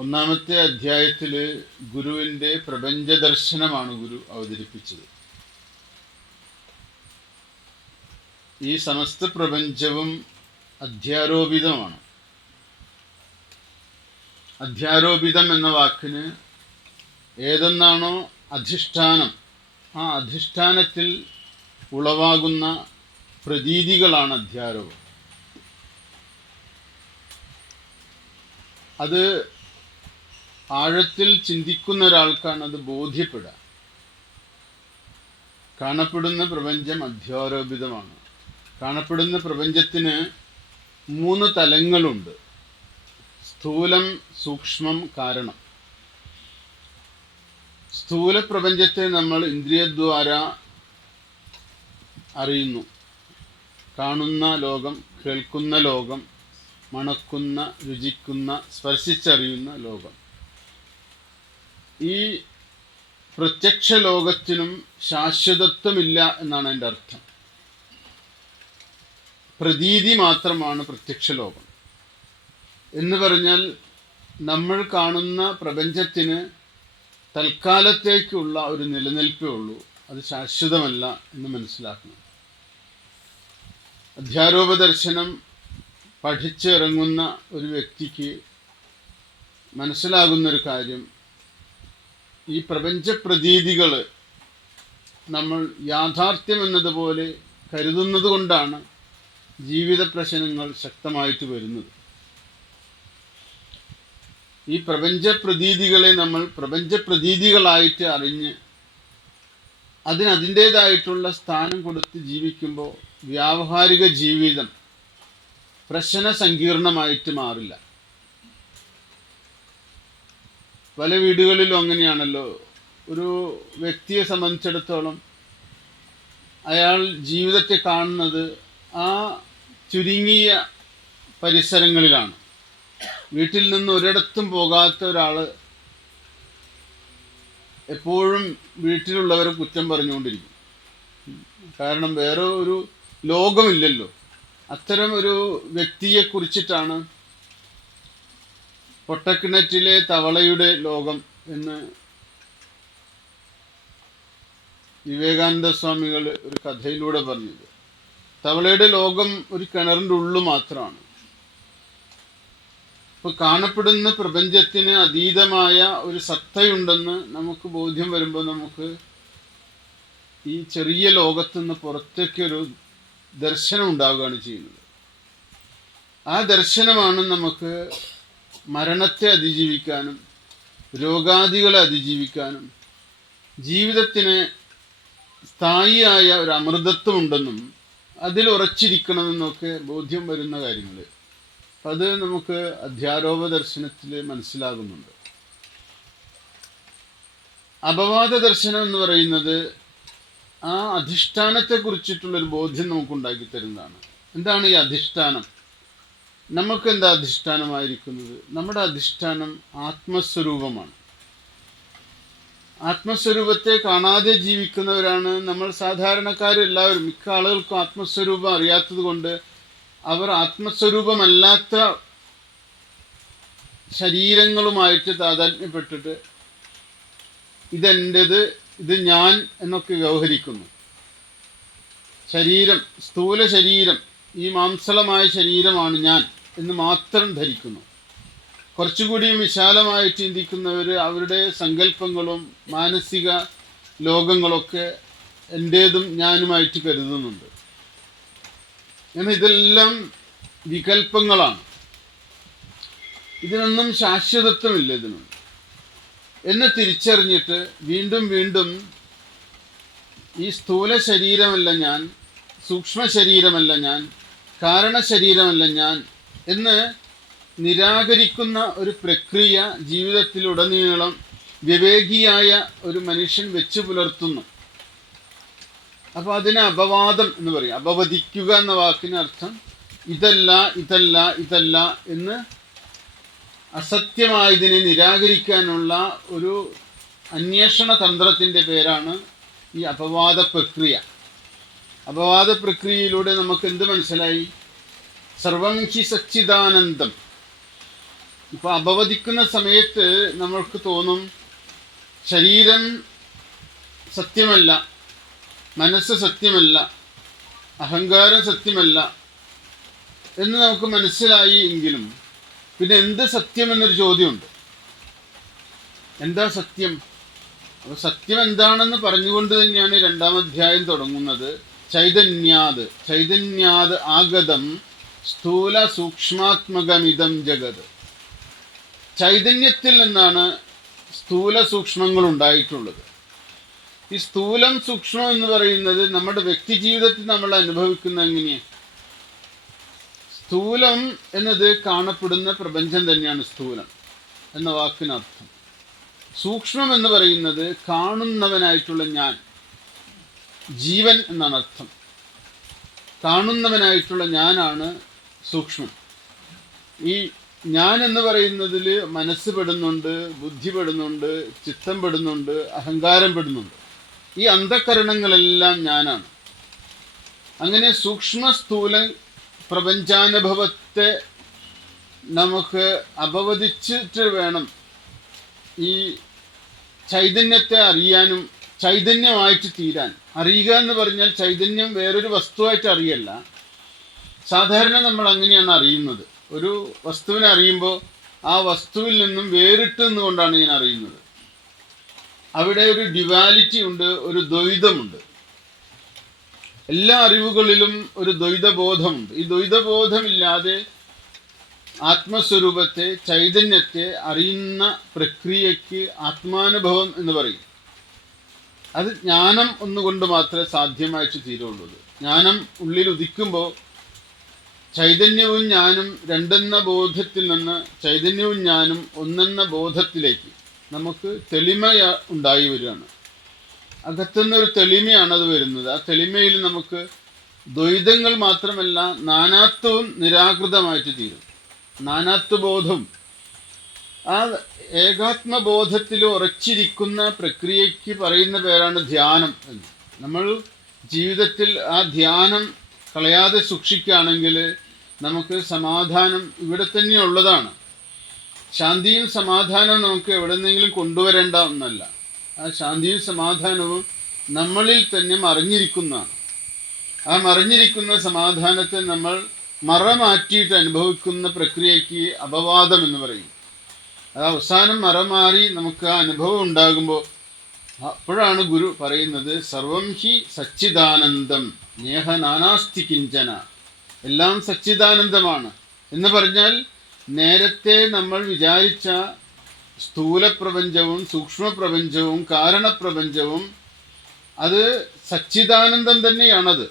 ഒന്നാമത്തെ അധ്യായത്തിൽ ഗുരുവിൻ്റെ പ്രപഞ്ചദർശനമാണ് ഗുരു അവതരിപ്പിച്ചത്. ഈ സമസ്ത പ്രപഞ്ചവും അധ്യാരോപിതമാണ്. അധ്യാരോപിതം എന്ന വാക്കിന് ഏതെന്നാണോ അധിഷ്ഠാനം, ആ അധിഷ്ഠാനത്തിൽ ഉളവാകുന്ന പ്രതീതികളാണ് അധ്യാരോപം. അത് ആഴത്തിൽ ചിന്തിക്കുന്ന ഒരാൾക്കാണ് അത് ബോധ്യപ്പെടുക. കാണപ്പെടുന്ന പ്രപഞ്ചം അധ്യാരോപിതമാണ്. കാണപ്പെടുന്ന പ്രപഞ്ചത്തിന് 3 തലങ്ങളുണ്ട്: സ്ഥൂലം, സൂക്ഷ്മം, കാരണം. സ്ഥൂല പ്രപഞ്ചത്തെ നമ്മൾ ഇന്ദ്രിയദ്വാര അറിയുന്നു. കാണുന്ന ലോകം, കേൾക്കുന്ന ലോകം, മണക്കുന്ന, രുചിക്കുന്ന, സ്പർശിച്ചറിയുന്ന ലോകം. ഈ പ്രത്യക്ഷ ലോകത്തിനും ശാശ്വതത്വമില്ല എന്നാണ് എൻ്റെ അർത്ഥം. പ്രതീതി മാത്രമാണ് പ്രത്യക്ഷ ലോകം. എന്ന് പറഞ്ഞാൽ നമ്മൾ കാണുന്ന പ്രപഞ്ചത്തിന് തൽക്കാലത്തേക്കുള്ള ഒരു നിലനിൽപ്പേ ഉള്ളൂ, അത് ശാശ്വതമല്ല എന്ന് മനസ്സിലാക്കണം. അധ്യാരോപദർശനം പഠിച്ചിറങ്ങുന്ന ഒരു വ്യക്തിക്ക് മനസ്സിലാകുന്നൊരു കാര്യം, ഈ പ്രപഞ്ചപ്രതീതികൾ നമ്മൾ യാഥാർത്ഥ്യം എന്നതുപോലെ കരുതുന്നത് കൊണ്ടാണ് ജീവിത പ്രശ്നങ്ങൾ ശക്തമായിട്ട് വരുന്നത്. ഈ പ്രപഞ്ചപ്രതീതികളെ നമ്മൾ പ്രപഞ്ചപ്രതീതികളായിട്ട് അറിഞ്ഞ് അതിനതിൻ്റേതായിട്ടുള്ള സ്ഥാനം കൊടുത്ത് ജീവിക്കുമ്പോൾ വ്യാവഹാരിക ജീവിതം പ്രശ്ന സങ്കീർണമായിട്ട് മാറില്ല. പല വീടുകളിലും അങ്ങനെയാണല്ലോ. ഒരു വ്യക്തിയെ സംബന്ധിച്ചിടത്തോളം അയാൾ ജീവിതത്തെ കാണുന്നത് ആ ചുരുങ്ങിയ പരിസരങ്ങളിലാണ്. വീട്ടിൽ നിന്ന് ഒരിടത്തും പോകാത്ത ഒരാൾ എപ്പോഴും വീട്ടിലുള്ളവരെ കുറ്റം പറഞ്ഞുകൊണ്ടിരിക്കും. കാരണം വേറെ ഒരു ലോകമില്ലല്ലോ. അത്തരം ഒരു വ്യക്തിയെ കുറിച്ചിട്ടാണ് പൊട്ടക്കിണറ്റിലെ തവളയുടെ ലോകം എന്ന് വിവേകാനന്ദ സ്വാമികൾ ഒരു കഥയിലൂടെ പറഞ്ഞത്. തവളയുടെ ലോകം ഒരു കിണറിൻ്റെ ഉള്ളു മാത്രമാണ്. ഇപ്പോൾ കാണപ്പെടുന്ന പ്രപഞ്ചത്തിന് അതീതമായ ഒരു സത്തയുണ്ടെന്ന് നമുക്ക് ബോധ്യം വരുമ്പോൾ നമുക്ക് ഈ ചെറിയ ലോകത്തുനിന്ന് പുറത്തേക്കൊരു ദർശനം ഉണ്ടാവുകയാണ് ചെയ്യുന്നത്. ആ ദർശനമാണ് നമുക്ക് മരണത്തെ അതിജീവിക്കാനും രോഗാദികളെ അതിജീവിക്കാനും ജീവിതത്തിന് സ്ഥായിയായ ഒരു അമൃതത്വമുണ്ടെന്നും അതിൽ ഉറച്ചിരിക്കണമെന്നൊക്കെ ബോധ്യം വരുന്ന കാര്യങ്ങൾ. അത് നമുക്ക് അധ്യാരോപ ദർശനത്തിൽ മനസ്സിലാകുന്നുണ്ട്. അപവാദ ദർശനം എന്ന് പറയുന്നത് ആ അധിഷ്ഠാനത്തെക്കുറിച്ചിട്ടുള്ളൊരു ബോധ്യം നമുക്കുണ്ടാക്കി തരുന്നതാണ്. എന്താണ് ഈ അധിഷ്ഠാനം? നമുക്ക് എന്താ അധിഷ്ഠാനമായിരിക്കുന്നത്? നമ്മുടെ അധിഷ്ഠാനം ആത്മസ്വരൂപമാണ്. ആത്മസ്വരൂപത്തെ കാണാതെ ജീവിക്കുന്നവരാണ് നമ്മൾ സാധാരണക്കാരെല്ലാവരും. മിക്ക ആളുകൾക്കും ആത്മസ്വരൂപം അറിയാത്തത് കൊണ്ട് അവർ ആത്മസ്വരൂപമല്ലാത്ത ശരീരങ്ങളുമായിട്ട് താതാത്മ്യപ്പെട്ടിട്ട് ഇതെൻ്റെത്, ഇത് ഞാൻ എന്നൊക്കെ വ്യവഹരിക്കുന്നു. ശരീരം, സ്ഥൂല ശരീരം, ഈ മാംസളമായ ശരീരമാണ് ഞാൻ എന്ന് മാത്രം ധരിക്കുന്നു. കുറച്ചുകൂടിയും വിശാലമായി ചിന്തിക്കുന്നവർ അവരുടെ സങ്കല്പങ്ങളും മാനസിക ലോകങ്ങളൊക്കെ എൻ്റേതും ഞാനുമായിട്ട് കരുതുന്നുണ്ട്. എന്നാൽ ഇതെല്ലാം വികല്പങ്ങളാണ്. ഇതിനൊന്നും ശാശ്വതത്വമില്ല ഇതിനൊന്നും എന്ന് തിരിച്ചറിഞ്ഞിട്ട് വീണ്ടും വീണ്ടും ഈ സ്ഥൂല ശരീരമല്ല ഞാൻ, സൂക്ഷ്മ ശരീരമല്ല ഞാൻ, കാരണശരീരമല്ല ഞാൻ എന്ന് നിരാകരിക്കുന്ന ഒരു പ്രക്രിയ ജീവിതത്തിലുടനീളം വിവേകിയായ ഒരു മനുഷ്യൻ വെച്ചു പുലർത്തുന്നു. അപ്പോൾ അതിനെ അപവാദം എന്ന് പറയും. അപവദിക്കുക എന്ന വാക്കിന് അർത്ഥം ഇതല്ല, ഇതല്ല, ഇതല്ല എന്ന് അസത്യമായതിനെ നിരാകരിക്കാനുള്ള ഒരു അന്വേഷണ തന്ത്രത്തിൻ്റെ പേരാണ് ഈ അപവാദ പ്രക്രിയ. അപവാദ പ്രക്രിയയിലൂടെ നമുക്ക് എന്ത് മനസ്സിലായി? സർവം ഹി സച്ചിദാനന്ദം, ഇപ്പോൾ അപവദിക്കുന്ന സമയത്ത് നമ്മൾക്ക് തോന്നും ശരീരം സത്യമല്ല, മനസ്സ് സത്യമല്ല, അഹങ്കാരം സത്യമല്ല എന്ന് നമുക്ക് മനസ്സിലായി എങ്കിലും പിന്നെ എന്ത് സത്യം എന്നൊരു ചോദ്യമുണ്ട്. എന്താ സത്യം? അപ്പോൾ സത്യം എന്താണെന്ന് പറഞ്ഞുകൊണ്ട് തന്നെയാണ് രണ്ടാം അധ്യായം തുടങ്ങുന്നത്. ചൈതന്യാത് ആഗതം സ്ഥൂല സൂക്ഷ്മാത്മകമിതം ജഗത്. ചൈതന്യത്തിൽ നിന്നാണ് സ്ഥൂല സൂക്ഷ്മങ്ങൾ ഉണ്ടായിട്ടുള്ളത്. ഈ സ്ഥൂലം സൂക്ഷ്മം എന്ന് പറയുന്നത് നമ്മുടെ വ്യക്തി ജീവിതത്തിൽ നമ്മൾ അനുഭവിക്കുന്ന എങ്ങനെയാണ്? സ്ഥൂലം എന്നത് കാണപ്പെടുന്ന പ്രപഞ്ചം തന്നെയാണ് സ്ഥൂലം എന്ന വാക്കിനർത്ഥം. സൂക്ഷ്മം എന്ന് പറയുന്നത് കാണുന്നവനായിട്ടുള്ള ഞാൻ, ജീവൻ എന്നാണ് അർത്ഥം. കാണുന്നവനായിട്ടുള്ള ഞാനാണ് സൂക്ഷ്മം. ഈ ഞാൻ എന്ന് പറയുന്നതിൽ മനസ്സ് പെടുന്നുണ്ട്, ബുദ്ധി പെടുന്നുണ്ട്, ചിത്തം പെടുന്നുണ്ട്, അഹങ്കാരം പെടുന്നുണ്ട്. ഈ അന്ധകരണങ്ങളെല്ലാം ഞാനാണ്. അങ്ങനെ സൂക്ഷ്മ സ്ഥൂല പ്രപഞ്ചാനുഭവത്തെ നമുക്ക് അപവദിച്ചിട്ട് വേണം ഈ ചൈതന്യത്തെ അറിയാനും ചൈതന്യമായിട്ട് തീരാൻ. അറിയുക എന്ന് പറഞ്ഞാൽ ചൈതന്യം വേറൊരു വസ്തുവായിട്ട് അറിയല്ല. സാധാരണ നമ്മൾ അങ്ങനെയാണ് അറിയുന്നത്. ഒരു വസ്തുവിനെ അറിയുമ്പോൾ ആ വസ്തുവിൽ നിന്നും വേറിട്ട് നിന്നുകൊണ്ടാണ് ഞാൻ അറിയുന്നത്. അവിടെ ഒരു ഡ്യുവാലിറ്റി ഉണ്ട്, ഒരു ദ്വൈതമുണ്ട്. എല്ലാ അറിവുകളിലും ഒരു ദ്വൈതബോധമുണ്ട്. ഈ ദ്വൈതബോധമില്ലാതെ ആത്മസ്വരൂപത്തെ, ചൈതന്യത്തെ അറിയുന്ന പ്രക്രിയയ്ക്ക് ആത്മാനുഭവം എന്ന് പറയും. അത് ജ്ഞാനം ഒന്നുകൊണ്ട് മാത്രമേ സാധ്യമായിട്ട് തീരുള്ളൂ. ജ്ഞാനം ഉള്ളിൽ ഉദിക്കുമ്പോൾ ചൈതന്യവും ഞാനും രണ്ടെന്ന ബോധത്തിൽ നിന്ന് ചൈതന്യവും ഞാനും ഒന്നെന്ന ബോധത്തിലേക്ക് നമുക്ക് തെളിമ ഉണ്ടായി വരികയാണ്. അകത്തുനിന്നൊരു തെളിമയാണ് അത് വരുന്നത്. ആ തെളിമയിൽ നമുക്ക് ദ്വൈതങ്ങൾ മാത്രമല്ല നാനാത്വവും നിരാകൃതമായിട്ട് തീരും. നാനാത്വബോധം, ആ ഏകാത്മബോധത്തിൽ ഉറച്ചിരിക്കുന്ന പ്രക്രിയയ്ക്ക് പറയുന്ന പേരാണ് ധ്യാനം എന്ന്. നമ്മൾ ജീവിതത്തിൽ ആ ധ്യാനം കളയാതെ സൂക്ഷിക്കുകയാണെങ്കിൽ നമുക്ക് സമാധാനം ഇവിടെ തന്നെയുള്ളതാണ്. ശാന്തിയും സമാധാനവും നമുക്ക് എവിടെ നിന്നെങ്കിലും കൊണ്ടുവരേണ്ട ഒന്നല്ല. ആ ശാന്തിയും സമാധാനവും നമ്മളിൽ തന്നെ മറിഞ്ഞിരിക്കുന്നതാണ്. ആ മറിഞ്ഞിരിക്കുന്ന സമാധാനത്തെ നമ്മൾ മറമാറ്റിയിട്ട് അനുഭവിക്കുന്ന പ്രക്രിയയ്ക്ക് അപവാദം എന്ന് പറയും. അത് അവസാനം മറമാറി നമുക്ക് ആ അനുഭവം ഉണ്ടാകുമ്പോൾ അപ്പോഴാണ് ഗുരു പറയുന്നത് സർവം ഹി സച്ചിദാനന്ദം നേഹ നാനാസ്തി കിഞ്ചന. എല്ലാം സച്ചിദാനന്ദമാണ് എന്ന് പറഞ്ഞാൽ നേരത്തെ നമ്മൾ വിചാരിച്ച സ്ഥൂലപ്രപഞ്ചവും സൂക്ഷ്മപ്രപഞ്ചവും കാരണപ്രപഞ്ചവും അത് സച്ചിദാനന്ദം തന്നെയാണത്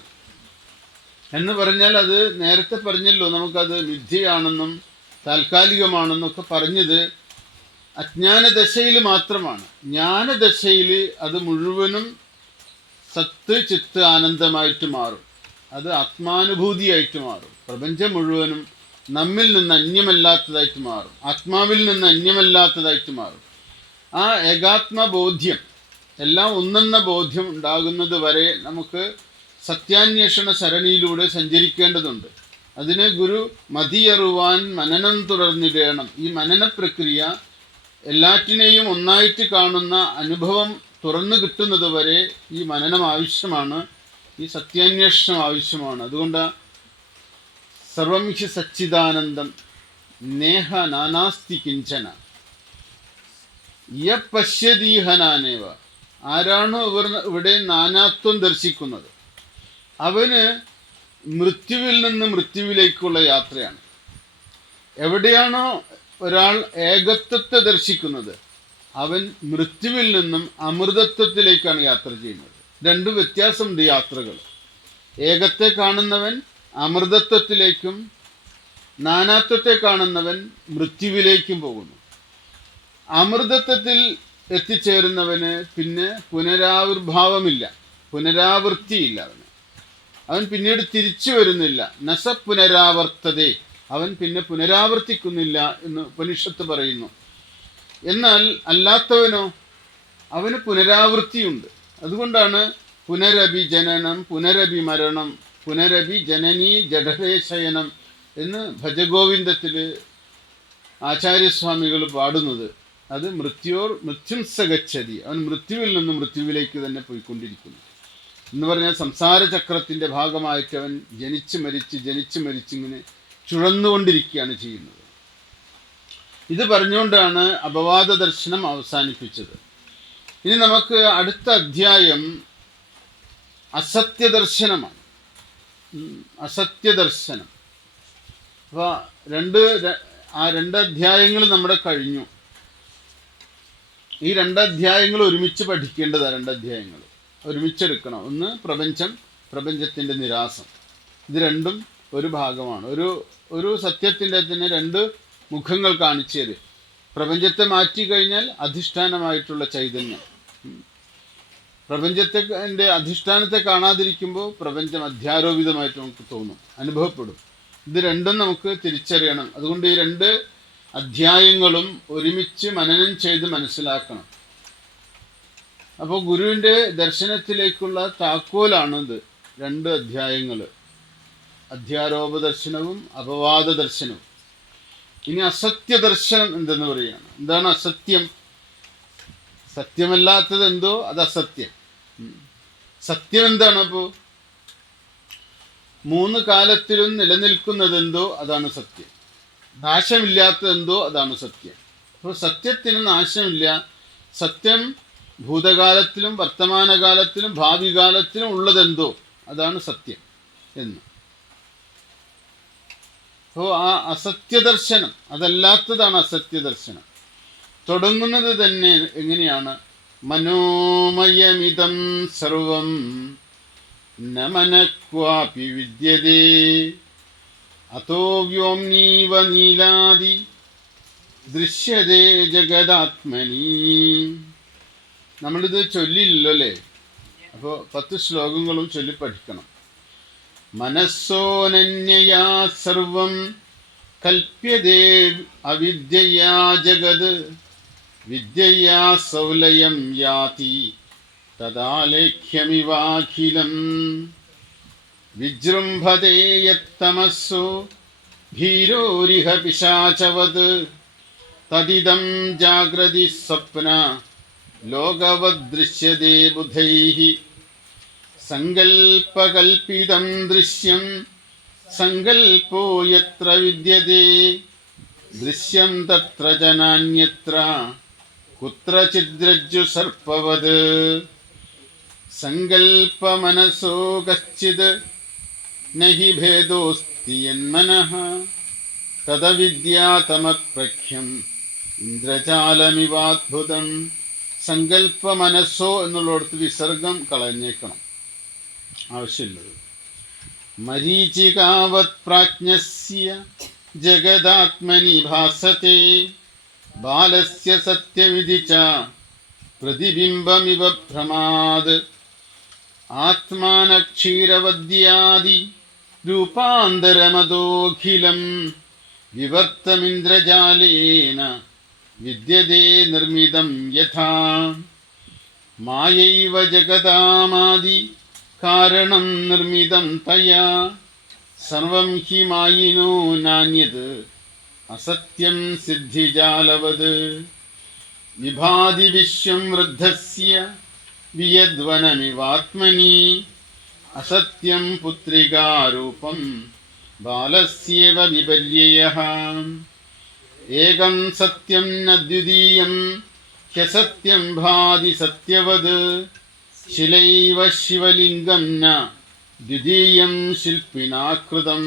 എന്ന് പറഞ്ഞാൽ അത് നേരത്തെ പറഞ്ഞല്ലോ, നമുക്കത് മിഥ്യയാണെന്നും താൽക്കാലികമാണെന്നൊക്കെ പറഞ്ഞത് അജ്ഞാനദശയിൽ മാത്രമാണ്. ജ്ഞാനദശയിൽ അത് മുഴുവനും സത്ത് ചിത്ത് ആനന്ദമായിട്ട് മാറും. അത് ആത്മാനുഭൂതിയായിട്ട് മാറും. പ്രപഞ്ചം മുഴുവനും നമ്മിൽ നിന്ന് അന്യമല്ലാത്തതായിട്ട് മാറും. ആത്മാവിൽ നിന്ന് അന്യമല്ലാത്തതായിട്ട് മാറും. ആ ഏകാത്മബോധ്യം, എല്ലാം ഒന്നെന്ന ബോധ്യം ഉണ്ടാകുന്നത് വരെ നമുക്ക് സത്യാന്വേഷണ സരണിയിലൂടെ സഞ്ചരിക്കേണ്ടതുണ്ട്. അതിന് ഗുരു മതിയറുവാൻ മനനം തുടർന്നിടണം. ഈ മനന പ്രക്രിയ എല്ലാറ്റിനെയും ഒന്നായിട്ട് കാണുന്ന അനുഭവം തുറന്നു കിട്ടുന്നത് വരെ ഈ മനനം ആവശ്യമാണ്, ഈ സത്യാന്വേഷണം ആവശ്യമാണ്. അതുകൊണ്ട് സർവം ഹി സച്ചിദാനന്ദം നേഹ നാനാസ്തി കിഞ്ചന യ പശ്യതീഹനാനേവ. ആരാണോ ഇവിടെ നാനാത്വം ദർശിക്കുന്നത് അവന് മൃത്യുവിൽ നിന്ന് മൃത്യുവിലേക്കുള്ള യാത്രയാണ്. എവിടെയാണോ ഒരാൾ ഏകത്വത്തെ ദർശിക്കുന്നത് അവൻ മൃത്യുവിൽ നിന്നും അമൃതത്വത്തിലേക്കാണ് യാത്ര ചെയ്യുന്നത്. രണ്ടും വ്യത്യാസമുണ്ട് യാത്രകൾ. ഏകത്തെ കാണുന്നവൻ അമൃതത്വത്തിലേക്കും നാനാത്വത്തെ കാണുന്നവൻ മൃത്യുവിലേക്കും പോകുന്നു. അമൃതത്വത്തിൽ എത്തിച്ചേരുന്നവന് പിന്നെ പുനരാവിർഭാവമില്ല, പുനരാവൃത്തിയില്ല. അവൻ പിന്നീട് തിരിച്ചു വരുന്നില്ല. നസ പുനരാവർത്തതേ, അവൻ പിന്നെ പുനരാവർത്തിക്കുന്നില്ല എന്ന് ഉപനിഷത്ത് പറയുന്നു. എന്നാൽ അല്ലാത്തവനോ അവന് പുനരാവൃത്തിയുണ്ട്. അതുകൊണ്ടാണ് പുനരഭി ജനനം, പുനരഭി മരണം, പുനരഭി ജനനീ ജഠരേ ശയനം എന്ന് ഭജഗോവിന്ദത്തിൽ ആചാര്യസ്വാമികൾ പാടുന്നത് അത് മൃത്യും സഗച്ഛതി, അവൻ മൃത്യുവിൽ നിന്ന് മൃത്യുവിലേക്ക് തന്നെ പോയിക്കൊണ്ടിരിക്കുന്നു എന്ന് പറഞ്ഞാൽ സംസാര ചക്രത്തിൻ്റെ ഭാഗമായിട്ട് അവൻ ജനിച്ച് മരിച്ചിങ്ങനെ ചുഴന്നുകൊണ്ടിരിക്കുകയാണ് ചെയ്യുന്നത്. ഇത് പറഞ്ഞുകൊണ്ടാണ് അപവാദ ദർശനം അവസാനിപ്പിച്ചത്. ഇനി നമുക്ക് അടുത്ത അധ്യായം അസത്യദർശനമാണ്. അസത്യദർശനം. അപ്പോൾ രണ്ട് അധ്യായങ്ങൾ നമ്മുടെ കഴിഞ്ഞു. ഈ 2 അധ്യായങ്ങൾ ഒരുമിച്ച് പഠിക്കേണ്ടതാണ്. 2 അധ്യായങ്ങൾ ഒരുമിച്ചെടുക്കണം. ഒന്ന് പ്രപഞ്ചത്തിൻ്റെ നിരാസം. ഇത് രണ്ടും ഒരു ഭാഗമാണ്. ഒരു സത്യത്തിൻ്റെ തന്നെ 2 മുഖങ്ങൾ കാണിച്ചു തരും. പ്രപഞ്ചത്തെ മാറ്റിക്കഴിഞ്ഞാൽ അധിഷ്ഠാനമായിട്ടുള്ള ചൈതന്യം. പ്രപഞ്ചത്തിൻ്റെ അധിഷ്ഠാനത്തെ കാണാതിരിക്കുമ്പോൾ പ്രപഞ്ചം അധ്യാരോപിതമായിട്ട് നമുക്ക് തോന്നും, അനുഭവപ്പെടും. ഇത് രണ്ടും നമുക്ക് തിരിച്ചറിയണം. അതുകൊണ്ട് ഈ 2 അധ്യായങ്ങളും ഒരുമിച്ച് മനനം ചെയ്ത് മനസ്സിലാക്കണം. അപ്പോൾ ഗുരുവിൻ്റെ ദർശനത്തിലേക്കുള്ള താക്കോലാണിത്. 2 അധ്യായങ്ങൾ, അധ്യാരോപ ദർശനവും അപവാദ ദർശനവും. ഇനി അസത്യദർശനം എന്തെന്ന് പറയുകയാണ്. എന്താണ് അസത്യം? സത്യമല്ലാത്തത് എന്തോ അത് അസത്യം. സത്യം എന്താണ്? അപ്പോൾ 3 കാലത്തിലും നിലനിൽക്കുന്നതെന്തോ അതാണ് സത്യം. നാശമില്ലാത്തതെന്തോ അതാണ് സത്യം. അപ്പോൾ സത്യത്തിന് നാശമില്ല. സത്യം ഭൂതകാലത്തിലും വർത്തമാനകാലത്തിലും ഭാവി കാലത്തിലും ഉള്ളതെന്തോ അതാണ് സത്യം എന്ന്. അപ്പോൾ ആ അസത്യദർശനം, അതല്ലാത്തതാണ് അസത്യദർശനം. തുടങ്ങുന്നത് തന്നെ എങ്ങനെയാണ്? മനോമയമിതം സർവം ന മനഃക്വാപി വിദ്യതേ അതോ വ്യോംനീവ നീലാദി ദൃശ്യതേ ജഗദാത്മനി. നമ്മളിത് ചൊല്ലില്ലല്ലോ അല്ലേ? അപ്പോൾ 10 ശ്ലോകങ്ങളും ചൊല്ലി പഠിക്കണം. മനസ്സോനന്യയാ സർവം കൽപ്യതേ അവിദ്യയാ ജഗത് വിദ്യയാ സൗലയം യാതി തദാലേഖ്യമിവാഖിലം വിജൃംഭതേ യത്തമസ്സോ ഭീരോരിഹ പിശാചവത് തദിദം ജാഗ്രതി സ്വപ്ന ലോകവദൃശ്യതേ ബുധൈഃ സങ്കൽപകൽപിതം ദൃശ്യം സങ്കൽപ്പോ യത്ര വിദ്യതേ ദൃശ്യം തത്ര ജനാന്യത്ര കുത്രചിദ്രജ്ജു സർപ്പവത് സങ്കൽപ്പമനസോ കശ്ചിത് നഹി ഭേദോസ്തി യന്മനഃ തദവിദ്യാതമപ്രഖ്യം ഇന്ദ്രജാലമിവാദ്ഭുതം. സങ്കല്പമനസ്സോ എന്നുള്ളിടത്ത് വിസർഗം കളഞ്ഞേക്കണം, ആവശ്യമുള്ളത്. മരീചികാവത് പ്രാജ്ഞസ്യ ജഗദാത്മനി ഭാസത്തെ ബാലസ്യ സത്യമിതി ച പ്രതിബിംബമിവ ഭ്രമാത് ആത്മാനക്ഷീരവദ്യാദി രൂപാന്തരമതോഖിലം വിവർത്തമിന്ദ്രജാലേന വിദ്യതേ നിർമ്മിതം യഥാ മായൈവ ജഗതാമാദി കാരണം നിർമ്മിതം തയാ സർവം ഹി മായിനോ നാന്യത് അസത്യം സിദ്ധിജാലവത് വിഭാതി വിശ്വം വൃദ്ധസ്യ വിയദ്വനമിവാത്മനി അസത്യം പുത്രികാരൂപം ബാലസ്യേവ വിപര്യയഃ ഏകം സത്യം ന ദ്വിതീയം ഹ്യസത്യം ഭാതി സത്യവത് ശിലൈവ ശിവലിംഗം ന ദ്വിതീയം ശില്പിനാകൃതം.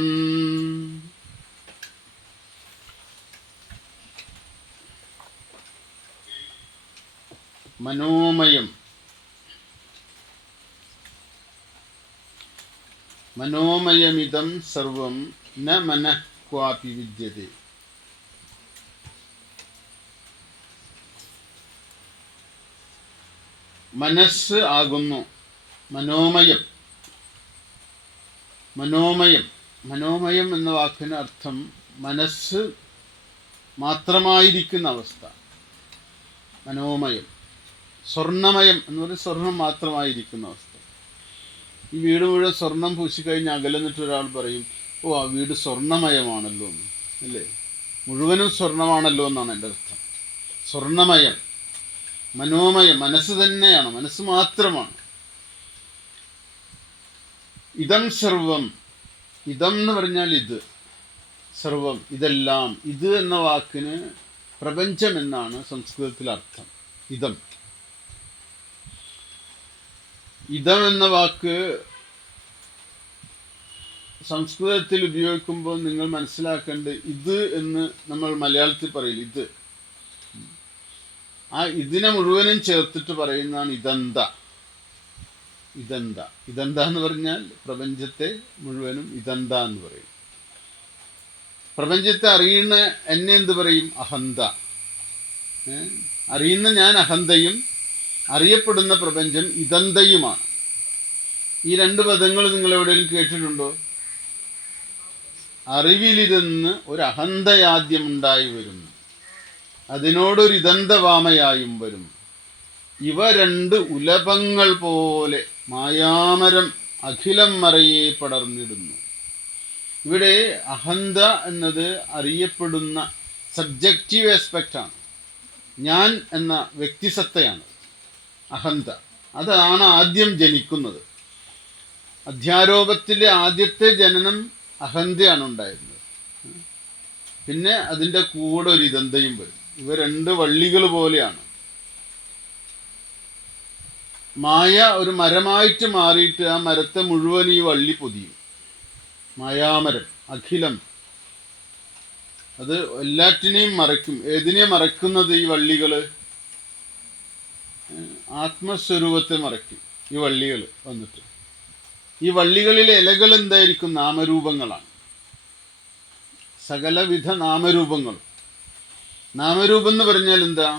മനോമയം. മനോമയമിതം സർവം ന മനഃ ക്വാപി വിദ്യതേ. മനസ്സ് ആകുന്നു മനോമയം. മനോമയം, മനോമയം എന്ന വാക്കിന് അർത്ഥം മനസ്സ് മാത്രമായിരിക്കുന്ന അവസ്ഥ. മനോമയം. സ്വർണ്ണമയം എന്ന് പറയുന്നത് സ്വർണം മാത്രമായിരിക്കുന്ന അവസ്ഥ. ഈ വീട് മുഴുവൻ സ്വർണം പൂശിക്കഴിഞ്ഞ് അകലെന്നിട്ട് ഒരാൾ പറയും, ഓ ആ വീട് സ്വർണ്ണമയമാണല്ലോ എന്ന്, അല്ലേ? മുഴുവനും സ്വർണമാണല്ലോ എന്നാണ് എൻ്റെ അർത്ഥം. സ്വർണമയം, മനോമയം, മനസ്സ് തന്നെയാണ്, മനസ്സ് മാത്രമാണ്. ഇതം സർവം, ഇതം എന്ന് പറഞ്ഞാൽ ഇത്, സർവം ഇതെല്ലാം. ഇത് എന്ന വാക്കിന് പ്രപഞ്ചം എന്നാണ് സംസ്കൃതത്തിൽ അർത്ഥം. ഇതം, ഇതം എന്ന വാക്ക് സംസ്കൃതത്തിൽ ഉപയോഗിക്കുമ്പോൾ നിങ്ങൾ മനസ്സിലാക്കേണ്ടത് ഇത് എന്ന് നമ്മൾ മലയാളത്തിൽ പറയില്ല. ഇത്, ആ ഇതിനെ മുഴുവനും ചേർത്തിട്ട് പറയുന്നതാണ് ഇതന്ത. ഇതന്ത, ഇതന്ത എന്ന് പറഞ്ഞാൽ പ്രപഞ്ചത്തെ മുഴുവനും ഇതന്ത എന്ന് പറയും. പ്രപഞ്ചത്തെ അറിയുന്ന എന്നെ എന്ത് പറയും? അഹന്ത. അറിയുന്ന ഞാൻ അഹന്തയും അറിയപ്പെടുന്ന പ്രപഞ്ചം ഇതന്തയുമാണ്. ഈ രണ്ട് പദങ്ങൾ നിങ്ങൾ എവിടെയെങ്കിലും കേട്ടിട്ടുണ്ടോ? അറിവിലിരുന്ന് ഒരു അഹന്തയാദ്യം ഉണ്ടായി വരുന്നു, അതിനോടൊരു ഇതന്തവാമയായും വരും. ഇവ രണ്ട് ഉലപങ്ങൾ പോലെ മായാമരം അഖിലം മറയെ പടർന്നിടുന്നു. ഇവിടെ അഹന്ത എന്നത് അറിയപ്പെടുന്ന സബ്ജക്റ്റീവ് ആസ്പെക്റ്റാണ്. ഞാൻ എന്ന വ്യക്തിസത്തയാണ് അഹന്ത. അതാണ് ആദ്യം ജനിക്കുന്നത്. അധ്യാരോപത്തിലെ ആദ്യത്തെ ജനനം അഹന്തയാണ് ഉണ്ടായിരുന്നത്. പിന്നെ അതിൻ്റെ കൂടെ ഒരു ഇതന്തയും വരും. ഇവ രണ്ട് വള്ളികൾ പോലെയാണ്. മായ ഒരു മരമായിട്ട് മാറിയിട്ട് ആ മരത്തെ മുഴുവൻ ഈ വള്ളി പൊതിയും. മായാമരം, അഖിലം, അത് എല്ലാറ്റിനെയും മറയ്ക്കും. ഏതിനെ മറക്കുന്നത്? ഈ വള്ളികൾ ആത്മസ്വരൂപത്തെ മറയ്ക്കും. ഈ വള്ളികൾ വന്നിട്ട്, ഈ വള്ളികളിലെ ഇലകൾ എന്തായിരിക്കും? നാമരൂപങ്ങളാണ്. സകലവിധ നാമരൂപങ്ങളും. നാമരൂപം എന്ന് പറഞ്ഞാൽ എന്താ?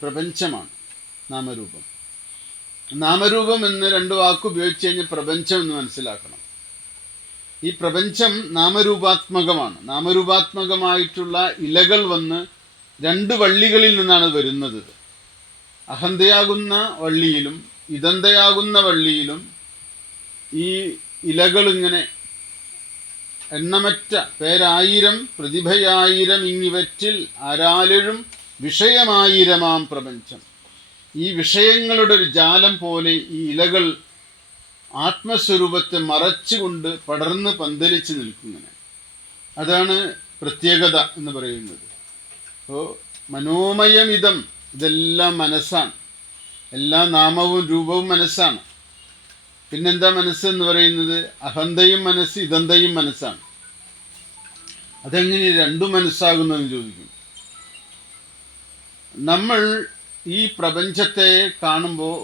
പ്രപഞ്ചമാണ് നാമരൂപം. നാമരൂപം എന്ന് രണ്ട് വാക്ക് ഉപയോഗിച്ച് കഴിഞ്ഞാൽ പ്രപഞ്ചം എന്ന് മനസ്സിലാക്കണം. ഈ പ്രപഞ്ചം നാമരൂപാത്മകമാണ്. നാമരൂപാത്മകമായിട്ടുള്ള ഇലകൾ വന്ന് രണ്ട് വള്ളികളിൽ നിന്നാണ് വരുന്നത്. അഹന്തയാകുന്ന വള്ളിയിലും ഇതന്തയാകുന്ന വള്ളിയിലും ഈ ഇലകൾ ഇങ്ങനെ എണ്ണമറ്റ പേരായിരം പ്രതിഭയായിരം ഇങ്ങിവറ്റിൽ ആരാലെഴും വിഷയമായിരമാം പ്രപഞ്ചം. ഈ വിഷയങ്ങളുടെ ഒരു ജാലം പോലെ ഈ ഇലകൾ ആത്മസ്വരൂപത്തെ മറച്ചുകൊണ്ട് പടർന്ന് പന്തലിച്ച് നിൽക്കുന്നതിന്. അതാണ് പ്രത്യേകത എന്ന് പറയുന്നത്. അപ്പോൾ മനോമയമിതം, ഇതെല്ലാം മനസ്സാണ്. എല്ലാ നാമവും രൂപവും മനസ്സാണ്. പിന്നെന്താ മനസ്സെന്ന് പറയുന്നത്? അഹന്തയും മനസ്സ്, ഇതന്തയും മനസ്സാണ്. അതെങ്ങനെ രണ്ടും മനസ്സാകുന്നതെന്ന് ചോദിക്കും. നമ്മൾ ഈ പ്രപഞ്ചത്തെ കാണുമ്പോൾ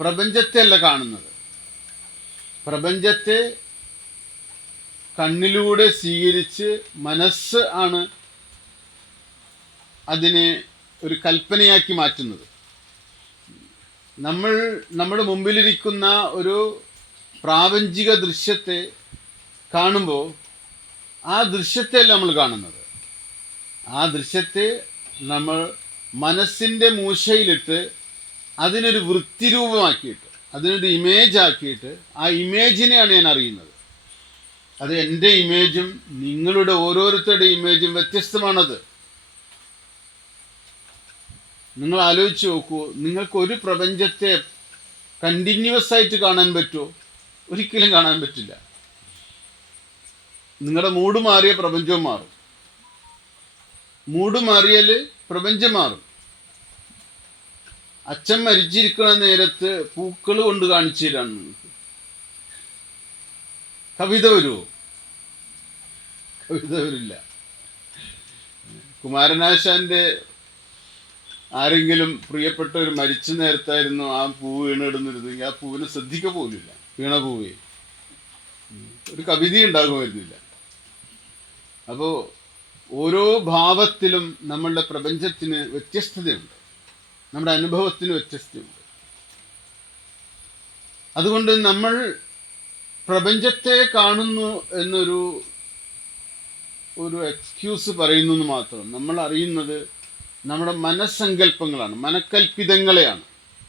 പ്രപഞ്ചത്തെ അല്ല കാണുന്നത്. പ്രപഞ്ചത്തെ കണ്ണിലൂടെ സ്വീകരിച്ച് മനസ്സ് ആണ് അതിനെ ഒരു കൽപ്പനയാക്കി മാറ്റുന്നത്. നമ്മൾ നമ്മുടെ മുമ്പിലിരിക്കുന്ന ഒരു പ്രാപഞ്ചിക ദൃശ്യത്തെ കാണുമ്പോൾ ആ ദൃശ്യത്തെയല്ല നമ്മൾ കാണുന്നത്. ആ ദൃശ്യത്തെ നമ്മൾ മനസ്സിൻ്റെ മൂശയിലിട്ട് അതിനൊരു വൃത്തിരൂപമാക്കിയിട്ട്, അതിനൊരു ഇമേജ് ആക്കിയിട്ട്, ആ ഇമേജിനെയാണ് ഞാൻ അറിയുന്നത്. അത് എൻ്റെ ഇമേജും നിങ്ങളുടെ ഓരോരുത്തരുടെ ഇമേജും വ്യത്യസ്തമാണത്. നിങ്ങൾ ആലോചിച്ച് നോക്കൂ, നിങ്ങൾക്ക് ഒരു പ്രപഞ്ചത്തെ കണ്ടിന്യൂസ് ആയിട്ട് കാണാൻ പറ്റുമോ? ഒരിക്കലും കാണാൻ പറ്റില്ല. നിങ്ങളുടെ മൂഡ് മാറിയ പ്രപഞ്ചവും മാറും. മൂഡ് മാറിയാൽ പ്രപഞ്ചം മാറും. അച്ഛൻ മരിച്ചിരിക്കുന്ന നേരത്ത് പൂക്കൾ കൊണ്ട് കാണിച്ചു തരാണ് നിങ്ങൾക്ക്. കവിത വരുമോ? കവിത വരില്ല. കുമാരനാശാന്റെ ആരെങ്കിലും പ്രിയപ്പെട്ടവർ മരിച്ച നേരത്തായിരുന്നു ആ പൂവ് വീണിടുന്നിരുന്നെങ്കിൽ ആ പൂവിനെ ശ്രദ്ധിക്ക പോലില്ല. വീണ പൂവേ ഒരു കവിത ഉണ്ടാകുമായിരുന്നില്ല. അപ്പോൾ ഓരോ ഭാവത്തിലും നമ്മളുടെ പ്രപഞ്ചത്തിന് വ്യത്യസ്തതയുണ്ട്, നമ്മുടെ അനുഭവത്തിന് വ്യത്യസ്തതയുണ്ട്. അതുകൊണ്ട് നമ്മൾ പ്രപഞ്ചത്തെ കാണുന്നു എന്നൊരു എക്സ്ക്യൂസ് പറയുന്നു എന്ന് മാത്രം. നമ്മൾ അറിയുന്നത് നമ്മുടെ മനസ്സങ്കല്പങ്ങളാണ്, മനക്കൽപ്പിതങ്ങളെയാണ്,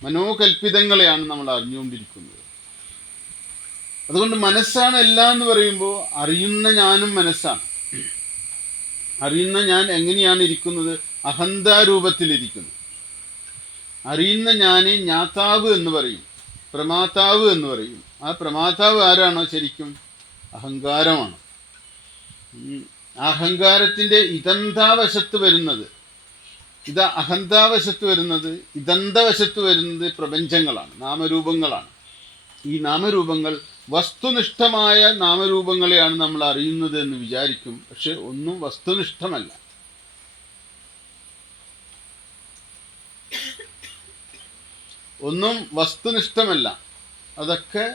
മനോകൽപ്പിതങ്ങളെയാണ് നമ്മൾ അറിഞ്ഞുകൊണ്ടിരിക്കുന്നത്. അതുകൊണ്ട് മനസ്സാണ് എല്ലാം എന്ന് പറയുമ്പോൾ അറിയുന്ന ഞാനും മനസ്സാണ്. അറിയുന്ന ഞാൻ എങ്ങനെയാണ് ഇരിക്കുന്നത്? അഹന്താരൂപത്തിലിരിക്കുന്നു. അറിയുന്ന ഞാനെ ജ്ഞാതാവ് എന്ന് പറയും, പ്രമാതാവ് എന്ന് പറയും. ആ പ്രമാതാവ് ആരാണോ? ശരിക്കും അഹങ്കാരമാണ്. അഹങ്കാരത്തിൻ്റെ ഇതന്താവശത്ത് വരുന്നത്, അഹന്താവശത്ത് വരുന്നത്, ഇതന്തവശത്ത് വരുന്നത് പ്രപഞ്ചങ്ങളാണ്, നാമരൂപങ്ങളാണ്. ഈ നാമരൂപങ്ങൾ വസ്തുനിഷ്ഠമായ നാമരൂപങ്ങളെയാണ് നമ്മൾ അറിയുന്നത് എന്ന് വിചാരിക്കും. പക്ഷെ ഒന്നും വസ്തുനിഷ്ഠമല്ല. ഒന്നും വസ്തുനിഷ്ഠമല്ല. അതൊക്കെ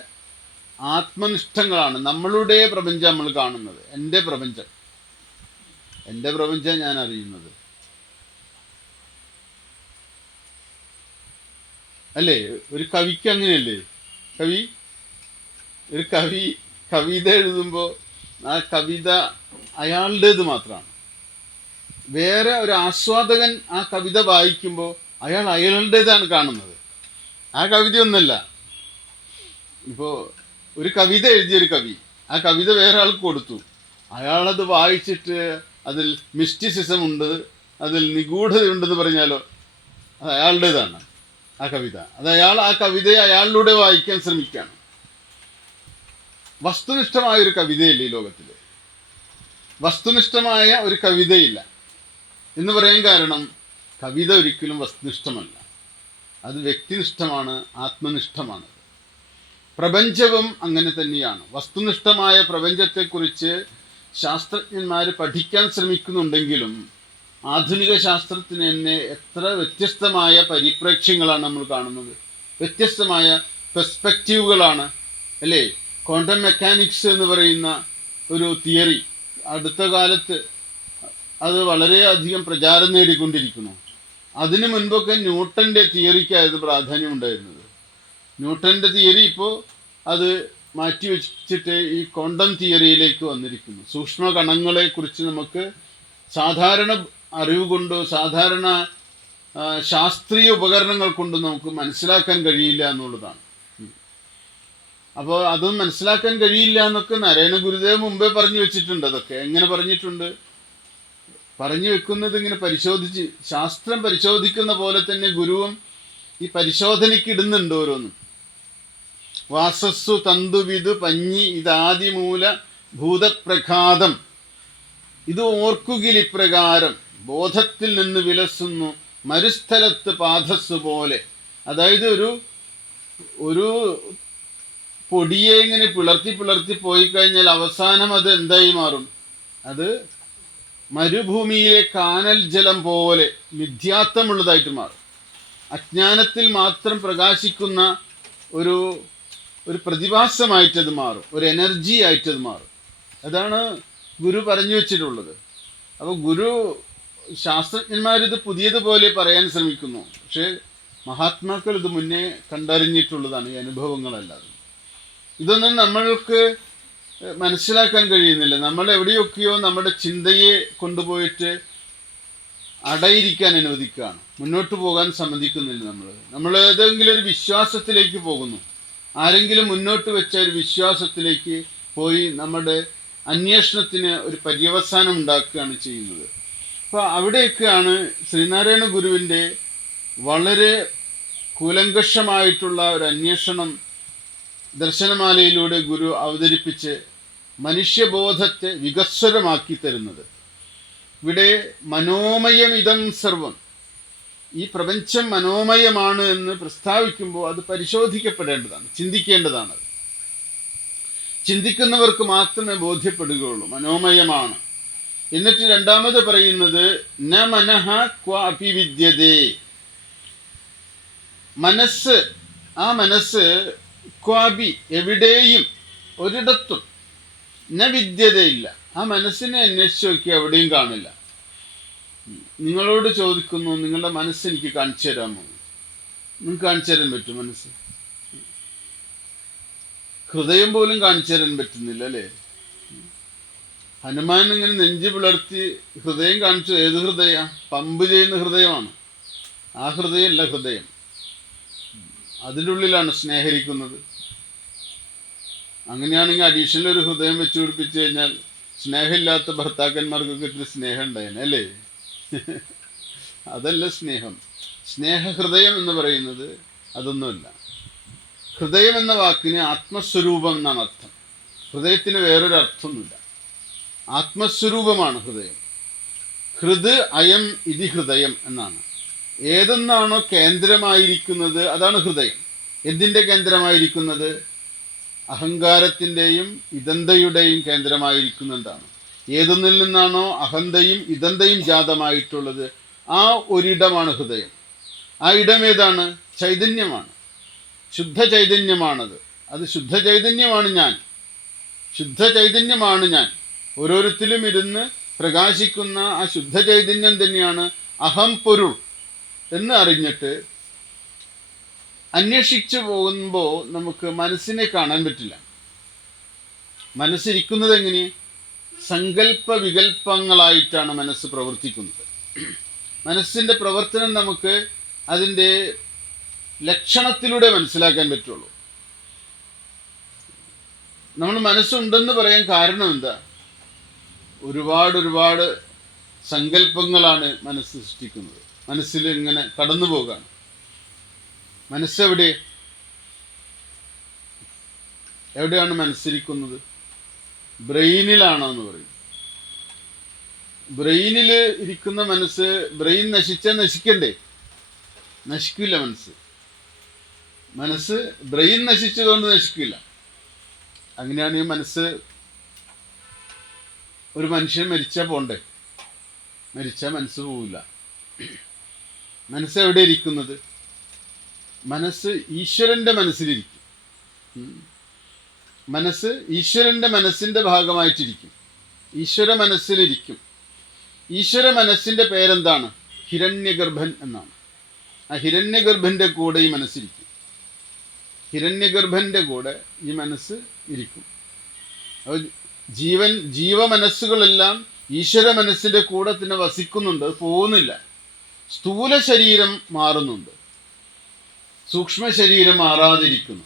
ആത്മനിഷ്ഠങ്ങളാണ്. നമ്മളുടെ പ്രപഞ്ചം നമ്മൾ കാണുന്നത്, എൻ്റെ പ്രപഞ്ചം ഞാൻ അറിയുന്നത് അല്ലേ? ഒരു കവിക്ക് അങ്ങനെയല്ലേ? ഒരു കവിത എഴുതുമ്പോൾ ആ കവിത അയാളുടേത് മാത്രമാണ്. വേറെ ഒരു ആസ്വാദകൻ ആ കവിത വായിക്കുമ്പോൾ അയാളുടേതാണ് കാണുന്നത്, ആ കവിതയൊന്നല്ല. ഇപ്പോൾ ഒരു കവിത എഴുതിയൊരു കവി ആ കവിത വേറെ ആൾക്ക് കൊടുത്തു, അയാളത് വായിച്ചിട്ട് അതിൽ മിസ്റ്റിസിസം ഉണ്ട്, അതിൽ നിഗൂഢതയുണ്ടെന്ന് പറഞ്ഞാലോ അത് അയാളുടേതാണ് ആ കവിത. അത് ആ കവിതയെ അയാളിലൂടെ വായിക്കാൻ ശ്രമിക്കുകയാണ്. വസ്തുനിഷ്ഠമായ ഒരു കവിതയില്ല ഈ ലോകത്തിൽ. വസ്തുനിഷ്ഠമായ ഒരു കവിതയില്ല എന്ന് പറയാൻ കാരണം കവിത ഒരിക്കലും വസ്തുനിഷ്ഠമല്ല, അത് വ്യക്തിനിഷ്ഠമാണ്, ആത്മനിഷ്ഠമാണ്. പ്രപഞ്ചവും അങ്ങനെ തന്നെയാണ്. വസ്തുനിഷ്ഠമായ പ്രപഞ്ചത്തെക്കുറിച്ച് ശാസ്ത്രജ്ഞന്മാർ പഠിക്കാൻ ശ്രമിക്കുന്നുണ്ടെങ്കിലും ആധുനിക ശാസ്ത്രത്തിന് തന്നെ എത്ര വ്യത്യസ്തമായ പരിപ്രേക്ഷ്യങ്ങളാണ് നമ്മൾ കാണുന്നത്, വ്യത്യസ്തമായ പെർസ്പെക്റ്റീവുകളാണ് അല്ലേ? ക്വാണ്ടം മെക്കാനിക്സ് എന്ന് പറയുന്ന ഒരു തിയറി അടുത്ത കാലത്ത് അത് വളരെയധികം പ്രചാരം നേടിക്കൊണ്ടിരിക്കുന്നു. അതിനു മുൻപൊക്കെ ന്യൂട്ടൻ്റെ തിയറിക്കായിരുന്നു പ്രാധാന്യം ഉണ്ടായിരുന്നത്. ന്യൂട്ടൻ്റെ തിയറി ഇപ്പോൾ അത് മാറ്റിവെച്ചിട്ട് ഈ ക്വാണ്ടം തിയറിയിലേക്ക് വന്നിരിക്കുന്നു. സൂക്ഷ്മകണങ്ങളെക്കുറിച്ച് നമുക്ക് സാധാരണ അറിവ് കൊണ്ടോ സാധാരണ ശാസ്ത്രീയ ഉപകരണങ്ങൾ കൊണ്ടോ നമുക്ക് മനസ്സിലാക്കാൻ കഴിയില്ല എന്നുള്ളതാണ്. അപ്പോൾ അതും മനസ്സിലാക്കാൻ കഴിയില്ല എന്നൊക്കെ നാരായണ ഗുരുദേവ് മുമ്പേ പറഞ്ഞു വെച്ചിട്ടുണ്ട്. അതൊക്കെ എങ്ങനെ പറഞ്ഞിട്ടുണ്ട്? പറഞ്ഞു വെക്കുന്നത് ഇങ്ങനെ പരിശോധിച്ച്, ശാസ്ത്രം പരിശോധിക്കുന്ന പോലെ തന്നെ ഗുരുവും ഈ പരിശോധനയ്ക്ക് ഇടുന്നുണ്ട് ഓരോന്നും. വാസസ്സു തന്തുവിതു പഞ്ഞി ഇതാദിമൂല ഭൂതപ്രഘാതം, ഇത് ഓർക്കുകിലിപ്രകാരം ബോധത്തിൽ നിന്ന് വിലസുന്നു മരുസ്ഥലത്ത് പാദസ്സു പോലെ. അതായത് ഒരു പൊടിയെ ഇങ്ങനെ പിളർത്തി പോയി കഴിഞ്ഞാൽ അവസാനം അത് എന്തായി മാറും? അത് മരുഭൂമിയിലെ കാനൽ ജലം പോലെ മിഥ്യാത്വമുള്ളതായിട്ട് മാറും. അജ്ഞാനത്തിൽ മാത്രം പ്രകാശിക്കുന്ന ഒരു പ്രതിഭാസമായിട്ടത് മാറും, ഒരു എനർജി ആയിട്ടത് മാറും. അതാണ് ഗുരു പറഞ്ഞു വെച്ചിട്ടുള്ളത്. അപ്പോൾ ശാസ്ത്രജ്ഞന്മാരിത് പുതിയതുപോലെ പറയാൻ ശ്രമിക്കുന്നു. പക്ഷേ മഹാത്മാക്കൾ ഇത് മുന്നേ കണ്ടറിഞ്ഞിട്ടുള്ളതാണ്, ഈ അനുഭവങ്ങളല്ലാതെ. ഇതൊന്നും നമ്മൾക്ക് മനസ്സിലാക്കാൻ കഴിയുന്നില്ല. നമ്മൾ എവിടെയൊക്കെയോ നമ്മുടെ ചിന്തയെ കൊണ്ടുപോയിട്ട് അടയിരിക്കാൻ അനുവദിക്കുകയാണ്, മുന്നോട്ട് പോകാൻ സമ്മതിക്കുന്നില്ല. നമ്മൾ ഏതെങ്കിലും ഒരു വിശ്വാസത്തിലേക്ക് പോകുന്നു, ആരെങ്കിലും മുന്നോട്ട് വെച്ച ഒരു വിശ്വാസത്തിലേക്ക് പോയി നമ്മുടെ അന്വേഷണത്തിന് ഒരു പര്യവസാനം ഉണ്ടാക്കുകയാണ് ചെയ്യുന്നത്. അപ്പോൾ അവിടെയൊക്കെയാണ് ശ്രീനാരായണ ഗുരുവിൻ്റെ വളരെ കൂലങ്കഷമായിട്ടുള്ള ഒരു അന്വേഷണം ദർശനമാലയിലൂടെ ഗുരു അവതരിപ്പിച്ച് മനുഷ്യബോധത്തെ വികസ്വരമാക്കി തരുന്നത്. ഇവിടെ മനോമയമിതം സർവം, ഈ പ്രപഞ്ചം മനോമയമാണ് എന്ന് പ്രസ്താവിക്കുമ്പോൾ അത് പരിശോധിക്കപ്പെടേണ്ടതാണ്, ചിന്തിക്കേണ്ടതാണ്. ചിന്തിക്കുന്നവർക്ക് മാത്രമേ ബോധ്യപ്പെടുകയുള്ളൂ മനോമയമാണ്. എന്നിട്ട് രണ്ടാമത് പറയുന്നത് ന മനഃ ക്വ അപി വിദ്യതേ, മനസ്സ്, ആ മനസ്സ് ക്വാപി എവിടെയും ഒരിടത്തും ന വിദ്യതയില്ല. ആ മനസ്സിനെ അന്വേഷിച്ച് നോക്കി എവിടെയും കാണില്ല. നിങ്ങളോട് ചോദിക്കുന്നു, നിങ്ങളുടെ മനസ്സ് എനിക്ക് കാണിച്ചു തരാമോ? നിങ്ങൾക്ക് കാണിച്ചു തരാൻ പറ്റും? മനസ്സ്, ഹൃദയം പോലും കാണിച്ചു തരാൻ പറ്റുന്നില്ല അല്ലേ? ഹനുമാൻ ഇങ്ങനെ നെഞ്ചു പിളർത്തി ഹൃദയം കാണിച്ചു. ഏത് ഹൃദയ? പമ്പ് ചെയ്യുന്ന ഹൃദയമാണ്. ആ ഹൃദയമല്ല ഹൃദയം, അതിൻ്റെ ഉള്ളിലാണ് സ്നേഹരിക്കുന്നത്. അങ്ങനെയാണെങ്കിൽ അഡീഷണൽ ഒരു ഹൃദയം വെച്ച് പിടിപ്പിച്ചു കഴിഞ്ഞാൽ സ്നേഹമില്ലാത്ത ഭർത്താക്കന്മാർക്കൊക്കെ ഇത്തിരി സ്നേഹം ഉണ്ടായേനെ അല്ലേ? അതല്ല സ്നേഹം. സ്നേഹഹൃദയം എന്ന് പറയുന്നത് അതൊന്നുമല്ല. ഹൃദയം എന്ന വാക്കിന് ആത്മസ്വരൂപം എന്നാണ് അർത്ഥം. ഹൃദയത്തിന് വേറൊരു അർത്ഥമൊന്നുമില്ല. ആത്മസ്വരൂപമാണ് ഹൃദയം. ഹൃദ് അയം ഇതി ഹൃദയം എന്നാണ്. ഏതെന്നാണോ കേന്ദ്രമായിരിക്കുന്നത് അതാണ് ഹൃദയം. എന്തിൻ്റെ കേന്ദ്രമായിരിക്കുന്നത്? അഹങ്കാരത്തിൻ്റെയും ഇദന്തയുടെയും കേന്ദ്രമായിരിക്കുന്നതാണ്. ഏതൊന്നിൽ നിന്നാണോ അഹന്തയും ഇദന്തയും ജാതമായിട്ടുള്ളത് ആ ഒരിടമാണ് ഹൃദയം. ആ ഇടം ഏതാണ്? ചൈതന്യമാണ്, ശുദ്ധ ചൈതന്യമാണത്. അത് ശുദ്ധ ചൈതന്യമാണ് ഞാൻ, ശുദ്ധ ചൈതന്യമാണ് ഞാൻ. ഓരോരുത്തരും ഇരുന്ന് പ്രകാശിക്കുന്ന ആ ശുദ്ധ ചൈതന്യം തന്നെയാണ് അഹം പൊരുൾ എന്ന് അറിഞ്ഞിട്ട് അന്വേഷിച്ചു പോകുമ്പോൾ നമുക്ക് മനസ്സിനെ കാണാൻ പറ്റില്ല. മനസ്സിരിക്കുന്നത് എങ്ങനെ? സങ്കല്പ വികല്പങ്ങളായിട്ടാണ് മനസ്സ് പ്രവർത്തിക്കുന്നത്. മനസ്സിൻ്റെ പ്രവർത്തനം നമുക്ക് അതിൻ്റെ ലക്ഷണത്തിലൂടെ മനസ്സിലാക്കാൻ പറ്റുള്ളൂ. നമ്മൾ മനസ്സുണ്ടെന്ന് പറയാൻ കാരണം എന്താ? ഒരുപാട് സങ്കല്പങ്ങളാണ് മനസ്സ് സൃഷ്ടിക്കുന്നത്. മനസ്സിൽ ഇങ്ങനെ കടന്നു പോകാണ്. മനസ്സെവിടെ? എവിടെയാണ് മനസ്സിരിക്കുന്നത്? ബ്രെയിനിലാണോ എന്ന് പറയും. ബ്രെയിനിൽ ഇരിക്കുന്ന മനസ്സ്, ബ്രെയിൻ നശിച്ചാൽ നശിക്കണ്ടേ? നശിക്കില്ല. മനസ്സ് ബ്രെയിൻ നശിച്ചതുകൊണ്ട് നശിക്കില്ല. അങ്ങനെയാണ് ഈ മനസ്സ്. ഒരു മനുഷ്യൻ മരിച്ചാൽ പോണ്ടേ? മരിച്ചാൽ മനസ്സ് പോവില്ല. മനസ്സ് എവിടെ ഇരിക്കുന്നത്? മനസ്സ് ഈശ്വരൻ്റെ മനസ്സിലിരിക്കും. മനസ്സ് ഈശ്വരൻ്റെ മനസ്സിൻ്റെ ഭാഗമായിട്ടിരിക്കും. ഈശ്വര മനസ്സിലിരിക്കും. ഈശ്വര മനസ്സിൻ്റെ പേരെന്താണ്? ഹിരണ്യഗർഭൻ എന്നാണ്. ആ ഹിരണ്യഗർഭൻ്റെ കൂടെ ഈ മനസ്സിരിക്കും. ഹിരണ്യഗർഭൻ്റെ കൂടെ ഈ മനസ്സ് ഇരിക്കും. അപ്പോൾ ജീവമനസ്സുകളെല്ലാം ഈശ്വര മനസ്സിൻ്റെ കൂടെ തന്നെ വസിക്കുന്നുണ്ട്. അത് പോകുന്നില്ല. സ്ഥൂല ശരീരം മാറുന്നുണ്ട്, സൂക്ഷ്മ ശരീരം മാറാതിരിക്കുന്നു.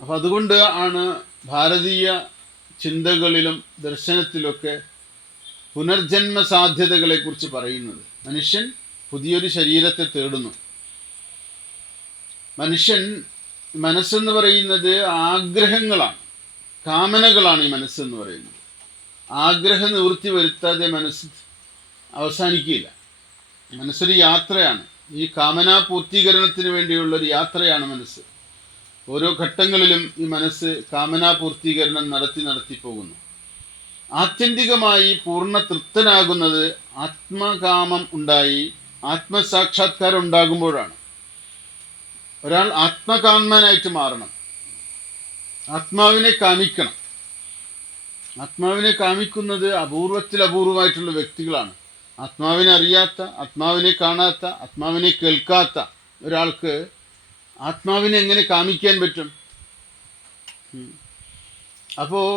അപ്പം അതുകൊണ്ട് ആണ് ഭാരതീയ ചിന്തകളിലും ദർശനത്തിലൊക്കെ പുനർജന്മ സാധ്യതകളെക്കുറിച്ച് പറയുന്നത്. മനുഷ്യൻ പുതിയൊരു ശരീരത്തെ തേടുന്നു. മനസ്സെന്ന് പറയുന്നത് ആഗ്രഹങ്ങളാണ്, കാമനകളാണ്. ഈ മനസ്സെന്ന് പറയുന്നത് ആഗ്രഹ നിവൃത്തി വരുത്താതെ മനസ്സ് അവസാനിക്കില്ല. മനസ്സൊരു യാത്രയാണ്. ഈ കാമനാ പൂർത്തീകരണത്തിന് വേണ്ടിയുള്ളൊരു യാത്രയാണ് മനസ്സ്. ഓരോ ഘട്ടങ്ങളിലും ഈ മനസ്സ് കാമനാ പൂർത്തീകരണം നടത്തി പോകുന്നു. ആത്യന്തികമായി പൂർണ്ണ തൃപ്തനാകുന്നത് ആത്മകാമം ഉണ്ടായി ആത്മസാക്ഷാത്കാരം ഉണ്ടാകുമ്പോഴാണ്. ഒരാൾ ആത്മകാമനായിട്ട് മാറണം. ആത്മാവിനെ കാമിക്കണം. ആത്മാവിനെ കാമിക്കുന്നത് അപൂർവമായിട്ടുള്ള വ്യക്തികളാണ്. ആത്മാവിനെ അറിയാത്ത, ആത്മാവിനെ കാണാത്ത, ആത്മാവിനെ കേൾക്കാത്ത ഒരാൾക്ക് ആത്മാവിനെ എങ്ങനെ കാമിക്കാൻ പറ്റും? അപ്പോൾ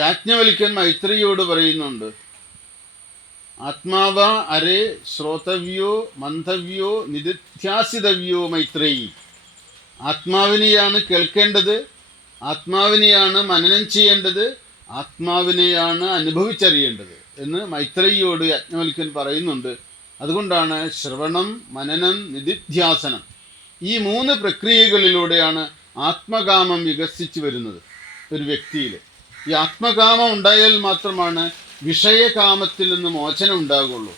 യാജ്ഞവൽക്യൻ മൈത്രിയോട് പറയുന്നുണ്ട്, ആത്മാവ അരേ ശ്രോതവ്യോ മന്ഥവ്യോ നിധിധ്യാസിതവ്യോ മൈത്രേയി. ആത്മാവിനെയാണ് കേൾക്കേണ്ടത്, ആത്മാവിനെയാണ് മനനം ചെയ്യേണ്ടത്, ആത്മാവിനെയാണ് അനുഭവിച്ചറിയേണ്ടത് എന്ന് മൈത്രേയിയോട് യാജ്ഞവൽക്യൻ പറയുന്നുണ്ട്. അതുകൊണ്ടാണ് ശ്രവണം, മനനം, നിധിധ്യാസനം ഈ 3 പ്രക്രിയകളിലൂടെയാണ് ആത്മകാമം വികസിച്ചു വരുന്നത് ഒരു വ്യക്തിയിൽ. ഈ ആത്മകാമം ഉണ്ടായാൽ മാത്രമാണ് വിഷയകാമത്തിൽ നിന്ന് മോചനം ഉണ്ടാകുള്ളൂ.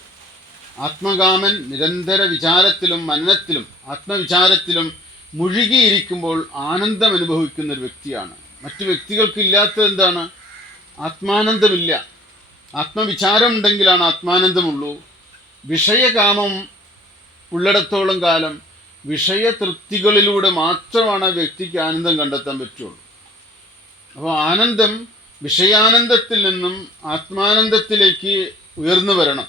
ആത്മകാമൻ നിരന്തര വിചാരത്തിലും മനനത്തിലും ആത്മവിചാരത്തിലും മുഴുകിയിരിക്കുമ്പോൾ ആനന്ദം അനുഭവിക്കുന്ന ഒരു വ്യക്തിയാണ്. മറ്റു വ്യക്തികൾക്കില്ലാത്തത് എന്താണ്? ആത്മാനന്ദമില്ല. ആത്മവിചാരം ഉണ്ടെങ്കിലാണ് ആത്മാനന്ദമുള്ളൂ. വിഷയകാമം ഉള്ളിടത്തോളം കാലം വിഷയതൃപ്തികളിലൂടെ മാത്രമാണ് ആ വ്യക്തിക്ക് ആനന്ദം കണ്ടെത്താൻ പറ്റുള്ളൂ. അപ്പോൾ ആനന്ദം വിഷയാനന്ദത്തിൽ നിന്നും ആത്മാനന്ദത്തിലേക്ക് ഉയർന്നു വരണം.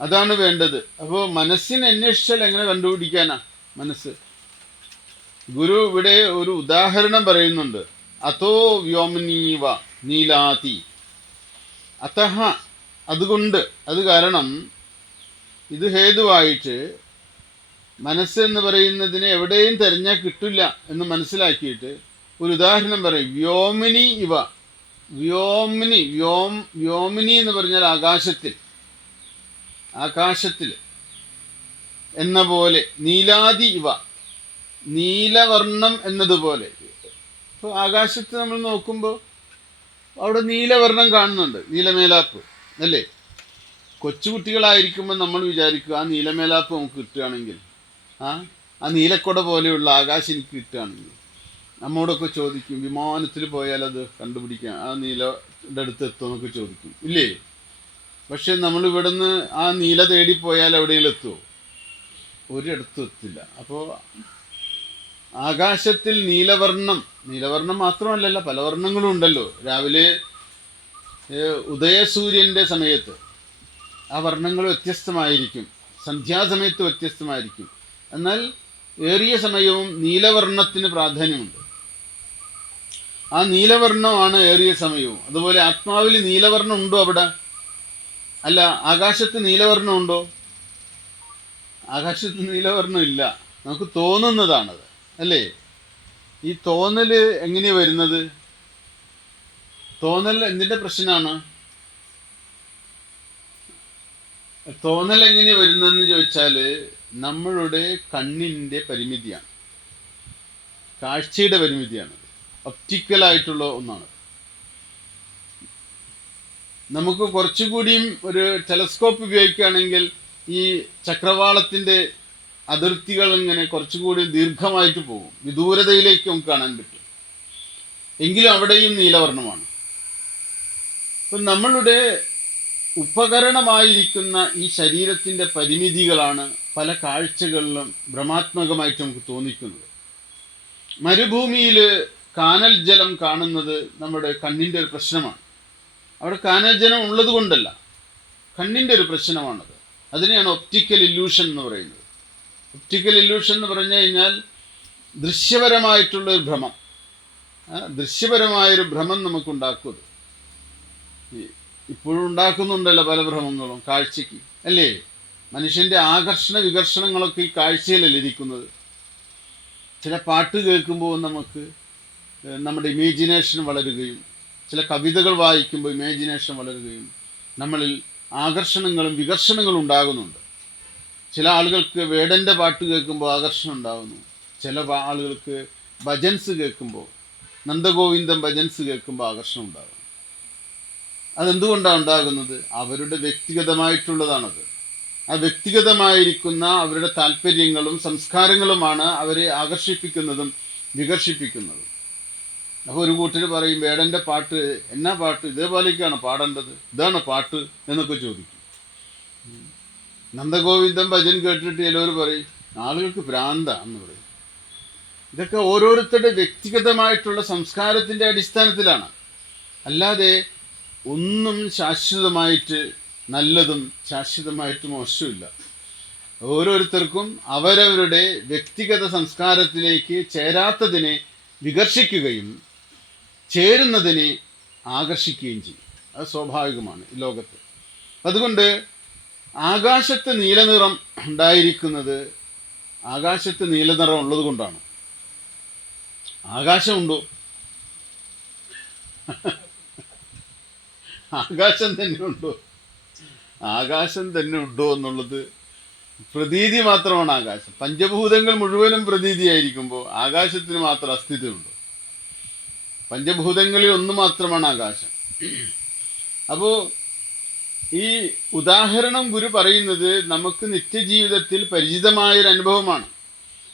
അതാണ് വേണ്ടത്. അപ്പോൾ മനസ്സിനെ അന്വേഷിച്ചാൽ എങ്ങനെ കണ്ടുപിടിക്കാനാ മനസ്സ്? ഗുരു ഇവിടെ ഒരു ഉദാഹരണം പറയുന്നുണ്ട്. അതോ വ്യോമനീവ നീലാതി. അതഹ അതുകൊണ്ട്, അത് കാരണം, ഇത് ഹേതുവായിട്ട് മനസ്സെന്ന് പറയുന്നതിനെ എവിടെയും തിരഞ്ഞാൽ കിട്ടില്ല എന്ന് മനസ്സിലാക്കിയിട്ട് ഒരു ഉദാഹരണം പറയും. വ്യോമിനി ഇവ. വ്യോമിനി എന്ന് പറഞ്ഞാൽ ആകാശത്തിൽ എന്ന പോലെ. നീലാതി ഇവ, നീലവർണം എന്നതുപോലെ. ഇപ്പോൾ ആകാശത്ത് നമ്മൾ നോക്കുമ്പോൾ അവിടെ നീലവർണം കാണുന്നുണ്ട്, നീലമേലാപ്പ് അല്ലേ? കൊച്ചുകുട്ടികളായിരിക്കുമ്പോൾ നമ്മൾ വിചാരിക്കുക ആ നീലമേലാപ്പ് നമുക്ക് കിട്ടുകയാണെങ്കിൽ, ആ നീലക്കൊട പോലെയുള്ള ആകാശം എനിക്ക് കിട്ടുകയാണെങ്കിൽ നമ്മോടൊക്കെ ചോദിക്കും, വിമാനത്തിൽ പോയാൽ അത് കണ്ടുപിടിക്കാം, ആ നീലയുടെ അടുത്ത് എത്തുമെന്നൊക്കെ ചോദിക്കും ഇല്ലേ? പക്ഷെ നമ്മൾ ഇവിടുന്ന് ആ നീല തേടിപ്പോയാൽ എവിടെയെങ്കിലും എത്തുമോ? ഒരിടത്തും എത്തില്ല. അപ്പോൾ ആകാശത്തിൽ നീലവർണം മാത്രമല്ലല്ലോ, പല വർണ്ണങ്ങളും ഉണ്ടല്ലോ. രാവിലെ ഉദയസൂര്യൻ്റെ സമയത്ത് ആ വർണ്ണങ്ങൾ വ്യത്യസ്തമായിരിക്കും, സന്ധ്യാസമയത്ത് വ്യത്യസ്തമായിരിക്കും. എന്നാൽ ഏറിയ സമയവും നീലവർണ്ണത്തിന് പ്രാധാന്യമുണ്ട്. ആ നീലവർണ്ണമാണ് ഏറിയ സമയവും. അതുപോലെ ആത്മാവിൽ നീലവർണ്ണം ഉണ്ടോ അവിടെ? അല്ല. ആകാശത്ത് നീലവർണ്ണം ഉണ്ടോ? ആകാശത്ത് നീലവർണ്ണം ഇല്ല, നമുക്ക് തോന്നുന്നതാണത് അല്ലേ? ഈ തോന്നൽ എങ്ങനെയാണ് വരുന്നത്? തോന്നൽ എന്തിൻ്റെ പ്രശ്നമാണ്? തോന്നൽ എങ്ങനെ വരുന്നതെന്ന് ചോദിച്ചാൽ നമ്മളുടെ കണ്ണിൻ്റെ പരിമിതിയാണ്, കാഴ്ചയുടെ പരിമിതിയാണ്. ഒപ്റ്റിക്കലായിട്ടുള്ള ഒന്നാണ്. നമുക്ക് കുറച്ചുകൂടിയും ഒരു ടെലസ്കോപ്പ് ഉപയോഗിക്കുകയാണെങ്കിൽ ഈ ചക്രവാളത്തിൻ്റെ അതിർത്തികൾ ഇങ്ങനെ കുറച്ചുകൂടി ദീർഘമായിട്ട് പോകും, വിദൂരതയിലേക്ക് നമുക്ക് കാണാൻ പറ്റും. എങ്കിലും അവിടെയും നീലവർണ്ണമാണ്. അപ്പം നമ്മളുടെ ഉപകരണമായിരിക്കുന്ന ഈ ശരീരത്തിൻ്റെ പരിമിതികളാണ് പല കാഴ്ചകളിലും ഭ്രമാത്മകമായിട്ട് നമുക്ക് തോന്നിക്കുന്നത്. മരുഭൂമിയിൽ കാനൽ ജലം കാണുന്നത് നമ്മുടെ കണ്ണിൻ്റെ ഒരു പ്രശ്നമാണ്. അവിടെ കാനൽ ജലം ഉള്ളത് കൊണ്ടല്ല, കണ്ണിൻ്റെ ഒരു പ്രശ്നമാണത്. അതിനെയാണ് ഒപ്റ്റിക്കൽ ഇല്യൂഷൻ എന്ന് പറയുന്നത്. ഒപ്റ്റിക്കൽ ഇല്യൂഷൻ എന്ന് പറഞ്ഞു കഴിഞ്ഞാൽ ദൃശ്യപരമായിട്ടുള്ളൊരു ഭ്രമം, ദൃശ്യപരമായൊരു ഭ്രമം നമുക്കുണ്ടാക്കുന്നത്. ഇപ്പോഴും ഉണ്ടാക്കുന്നുണ്ടല്ലോ പല ഭ്രമങ്ങളും കാഴ്ചയ്ക്ക് അല്ലേ? മനുഷ്യൻ്റെ ആകർഷണ വികർഷണങ്ങളൊക്കെ ഈ കാഴ്ചയിലല്ലേ ഇരിക്കുന്നത്. ചില പാട്ട് കേൾക്കുമ്പോൾ നമുക്ക് നമ്മുടെ ഇമാജിനേഷൻ വളരുകയും, ചില കവിതകൾ വായിക്കുമ്പോൾ ഇമാജിനേഷൻ വളരുകയും നമ്മളിൽ ആകർഷണങ്ങളും വികർഷണങ്ങളും ഉണ്ടാകുന്നുണ്ട്. ചില ആളുകൾക്ക് വേടൻ്റെ പാട്ട് കേൾക്കുമ്പോൾ ആകർഷണം ഉണ്ടാകുന്നു. ചില ആളുകൾക്ക് ഭജൻസ് കേൾക്കുമ്പോൾ, നന്ദഗോവിന്ദം ഭജൻസ് കേൾക്കുമ്പോൾ ആകർഷണം ഉണ്ടാകും. അതെന്തുകൊണ്ടാണ് ഉണ്ടാകുന്നത്? അവരുടെ വ്യക്തിഗതമായിട്ടുള്ളതാണത്. ആ വ്യക്തിഗതമായിരിക്കുന്ന അവരുടെ താല്പര്യങ്ങളും സംസ്കാരങ്ങളുമാണ് അവരെ ആകർഷിപ്പിക്കുന്നതും വികർഷിപ്പിക്കുന്നതും. അപ്പോൾ ഒരു കൂട്ടർ പറയും, വേടൻ്റെ പാട്ട് എന്നാ പാട്ട്, ഇതേപോലെയൊക്കെയാണ് പാടേണ്ടത്, ഇതാണ് പാട്ട് എന്നൊക്കെ ചോദിക്കും. നന്ദഗോവിന്ദം ഭജൻ കേട്ടിട്ട് ചിലവർ പറയും ആളുകൾക്ക് ഭ്രാന്ത എന്ന് പറയും. ഇതൊക്കെ ഓരോരുത്തരുടെ വ്യക്തിഗതമായിട്ടുള്ള സംസ്കാരത്തിൻ്റെ അടിസ്ഥാനത്തിലാണ്. അല്ലാതെ ഒന്നും ശാശ്വതമായിട്ട് നല്ലതും ശാശ്വതമായിട്ട് മോശമില്ല. ഓരോരുത്തർക്കും അവരവരുടെ വ്യക്തിഗത സംസ്കാരത്തിലേക്ക് ചേരാത്തതിനെ വികർഷിക്കുകയും ചേരുന്നതിനെ ആകർഷിക്കുകയും ചെയ്യും. അത് സ്വാഭാവികമാണ് ഈ ലോകത്ത്. അതുകൊണ്ട് ആകാശത്ത് നീലനിറം ഉണ്ടായിരിക്കുന്നത് ആകാശത്ത് നീലനിറം ഉള്ളത് കൊണ്ടാണ്. ആകാശമുണ്ടോ? ആകാശം തന്നെ ഉണ്ടോ? ആകാശം തന്നെ ഉണ്ടോ എന്നുള്ളത് പ്രതീതി മാത്രമാണ്. ആകാശം പഞ്ചഭൂതങ്ങൾ മുഴുവനും പ്രതീതിയായിരിക്കുമ്പോൾ ആകാശത്തിന് മാത്രം അസ്തിത്വമുണ്ടോ? പഞ്ചഭൂതങ്ങളിൽ ഒന്ന് മാത്രമാണ് ആകാശം. അപ്പോൾ ഈ ഉദാഹരണം ഗുരു പറയുന്നത് നമുക്ക് നിത്യജീവിതത്തിൽ പരിചിതമായൊരു അനുഭവമാണ്.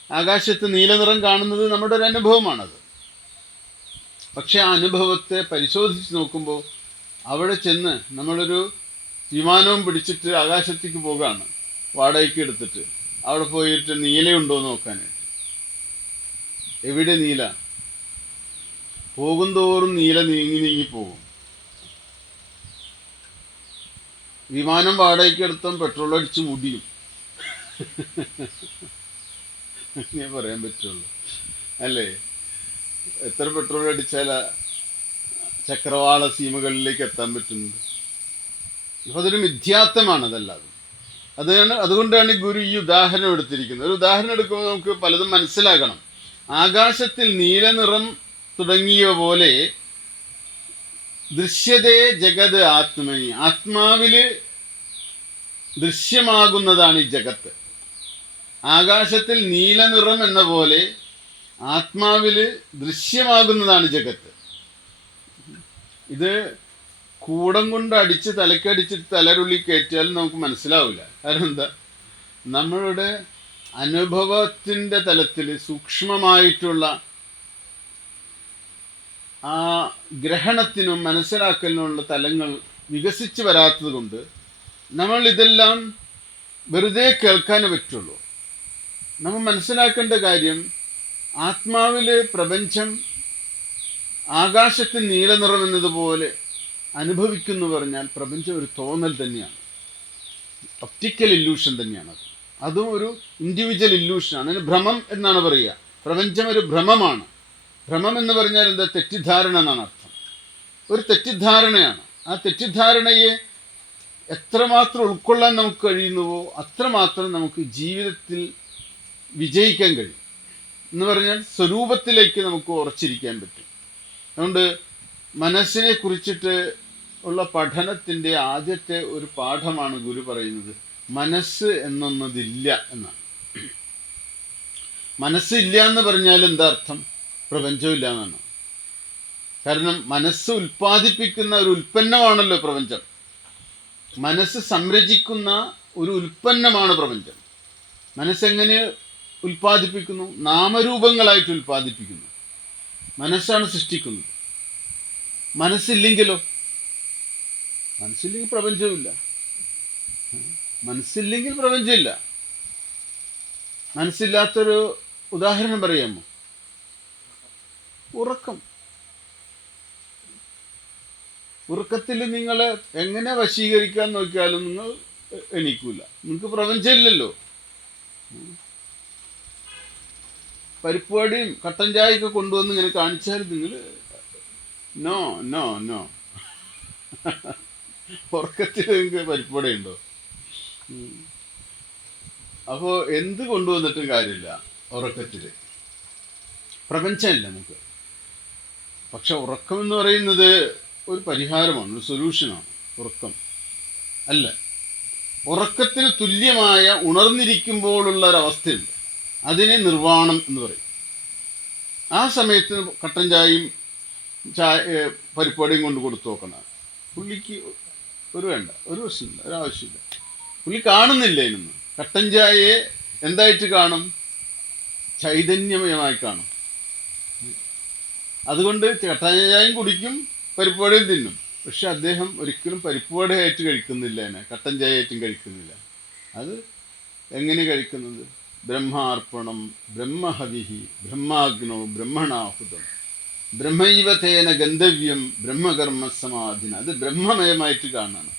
ആകാശത്ത് നീലനിറം കാണുന്നത് നമ്മുടെ ഒരു അനുഭവമാണത്. പക്ഷെ ആ അനുഭവത്തെ പരിശോധിച്ച് നോക്കുമ്പോൾ അവിടെ ചെന്ന് നമ്മളൊരു വിമാനവും പിടിച്ചിട്ട് ആകാശത്തേക്ക് പോകുകയാണ്, വാടകയ്ക്ക് എടുത്തിട്ട്. അവിടെ പോയിട്ട് നീലയുണ്ടോ എന്ന് നോക്കാനായിട്ട്. എവിടെ നീല? പോകുന്തോറും നീല നീങ്ങി പോകും. വിമാനം വാടകയ്ക്ക് എടുത്തും പെട്രോൾ അടിച്ച് മുടിയും. അങ്ങനെ പറയാൻ പറ്റുള്ളൂ അല്ലേ? എത്ര പെട്രോൾ അടിച്ചാൽ ചക്രവാള സീമകളിലേക്ക് എത്താൻ പറ്റുന്നത്? അപ്പോൾ അതൊരു മിഥ്യാത്വമാണ്. അതല്ലാതെ അതുകൊണ്ടാണ് ഗുരു ഈ ഉദാഹരണം എടുത്തിരിക്കുന്നത്. ഒരു ഉദാഹരണം എടുക്കുമ്പോൾ നമുക്ക് പലതും മനസ്സിലാകണം. ആകാശത്തിൽ നീലനിറം തുടങ്ങിയവ പോലെ ദൃശ്യതേ ജഗത് ആത്മനി, ആത്മാവിൽ ദൃശ്യമാകുന്നതാണ് ഈ ജഗത്ത്. ആകാശത്തിൽ നീലനിറം എന്ന പോലെ ആത്മാവിൽ ദൃശ്യമാകുന്നതാണ് ജഗത്ത്. ഇത് കൂടം കൊണ്ട് അടിച്ച് തലക്കടിച്ചിട്ട് തലരുള്ളി കയറ്റിയാലും നമുക്ക് മനസ്സിലാവില്ല. കാരണം എന്താ, നമ്മളുടെ അനുഭവത്തിൻ്റെ തലത്തിൽ സൂക്ഷ്മമായിട്ടുള്ള ആ ഗ്രഹണത്തിനും മനസ്സിലാക്കലിനുമുള്ള തലങ്ങൾ വികസിച്ച് വരാത്തത് കൊണ്ട് നമ്മൾ ഇതെല്ലാം വെറുതെ കേൾക്കാനേ പറ്റുള്ളൂ. നമ്മൾ മനസ്സിലാക്കേണ്ട കാര്യം, ആത്മാവിൽ പ്രപഞ്ചം ആകാശത്തിൽ നീലനിറം എന്നതുപോലെ അനുഭവിക്കുന്നു പറഞ്ഞാൽ പ്രപഞ്ചം ഒരു തോന്നൽ തന്നെയാണ്, ഒപ്റ്റിക്കൽ ഇല്യൂഷൻ തന്നെയാണ്. അതും ഒരു ഇൻഡിവിജ്വൽ ഇല്യൂഷനാണ്. അതിന് ഭ്രമം എന്നാണ് പറയുക. പ്രപഞ്ചം ഒരു ഭ്രമമാണ്. ഭ്രമം എന്ന് പറഞ്ഞാൽ എന്താ? തെറ്റിദ്ധാരണ എന്നാണ് അർത്ഥം. ഒരു തെറ്റിദ്ധാരണയാണ്. ആ തെറ്റിദ്ധാരണയെ എത്രമാത്രം ഉൾക്കൊള്ളാൻ നമുക്ക് കഴിയുന്നുവോ അത്രമാത്രം നമുക്ക് ജീവിതത്തിൽ വിജയിക്കാൻ കഴിയും. എന്ന് പറഞ്ഞാൽ സ്വരൂപത്തിലേക്ക് നമുക്ക് ഉറച്ചിരിക്കാൻ പറ്റും. അതുകൊണ്ട് മനസ്സിനെ കുറിച്ചിട്ട് ഉള്ള പഠനത്തിൻ്റെ ആദ്യത്തെ ഒരു പാഠമാണ് ഗുരു പറയുന്നത്, മനസ്സ് എന്നൊന്നതില്ല എന്നാണ്. മനസ്സില്ല എന്ന് പറഞ്ഞാൽ എന്താ അർത്ഥം? പ്രപഞ്ചമില്ല എന്നാണ്. കാരണം മനസ്സ് ഉൽപ്പാദിപ്പിക്കുന്ന ഒരു ഉൽപ്പന്നമാണല്ലോ പ്രപഞ്ചം. മനസ്സ് സംരചിക്കുന്ന ഒരു ഉൽപ്പന്നമാണ് പ്രപഞ്ചം. മനസ്സെങ്ങനെ ഉൽപ്പാദിപ്പിക്കുന്നു? നാമരൂപങ്ങളായിട്ട് ഉൽപ്പാദിപ്പിക്കുന്നു. മനസ്സാണ് സൃഷ്ടിക്കുന്നത്. മനസ്സില്ലെങ്കിലോ? മനസ്സില്ലെങ്കിൽ പ്രപഞ്ചമില്ല. മനസ്സില്ലെങ്കിൽ പ്രപഞ്ചമില്ല. മനസ്സില്ലാത്തൊരു ഉദാഹരണം പറയാമോ? ഉറക്കം. ഉറക്കത്തിൽ നിങ്ങൾ എങ്ങനെ വശീകരിക്കാൻ നോക്കിയാലും നിങ്ങൾ എണീക്കൂല. നിങ്ങൾക്ക് പ്രപഞ്ചമില്ലല്ലോ. പരിപ്പുവടിയും കട്ടൻ ചായയൊക്കെ കൊണ്ടുവന്ന് ഇങ്ങനെ കാണിച്ചാൽ നിങ്ങൾ നോ നോ നോ. ഉറക്കത്തിൽ നിങ്ങൾക്ക് പരിപ്പുവടയുണ്ടോ? അപ്പോൾ എന്ത് കൊണ്ടുവന്നിട്ടും കാര്യമില്ല. ഉറക്കത്തിൽ പ്രപഞ്ചമില്ല നമുക്ക്. പക്ഷെ ഉറക്കം എന്ന് പറയുന്നത് ഒരു പരിഹാരമാണ്, ഒരു സൊല്യൂഷനാണ്. ഉറക്കം അല്ല, ഉറക്കത്തിന് തുല്യമായ ഉണർന്നിരിക്കുമ്പോഴുള്ള ഒരവസ്ഥയുണ്ട്. അതിനെ നിർവ്വാണം എന്ന് പറയും. ആ സമയത്ത് കട്ടൻ ചായയും പരിപ്പുവടയും കൊണ്ട് കൊടുത്തു നോക്കണം. പുള്ളിക്ക് വേണ്ട, ഒരു പ്രശ്നമില്ല, ഒരാവശ്യമില്ല. പുള്ളി കാണുന്നില്ല ഇതിനൊന്നും. കട്ടൻ ചായയെ എന്തായിട്ട് കാണും? ചൈതന്യമയമായി കാണും. അതുകൊണ്ട് കട്ടൻ ചായയും കുടിക്കും, പരിപ്പുവടയും തിന്നും. പക്ഷെ അദ്ദേഹം ഒരിക്കലും പരിപ്പുവടയായിട്ട് കഴിക്കുന്നില്ല, അതിനെ കട്ടൻ ചായയായിട്ടും കഴിക്കുന്നില്ല. അത് എങ്ങനെ കഴിക്കുന്നത്? ബ്രഹ്മാർപ്പണം, ബ്രഹ്മഹവിഹി, ബ്രഹ്മാഗ്നോ ബ്രഹ്മണാഹുതം, ബ്രഹ്മൈവതേന ഗന്ധവ്യം ബ്രഹ്മകർമ്മ സമാധിന. അത് ബ്രഹ്മമയമായിട്ട് കാണണം.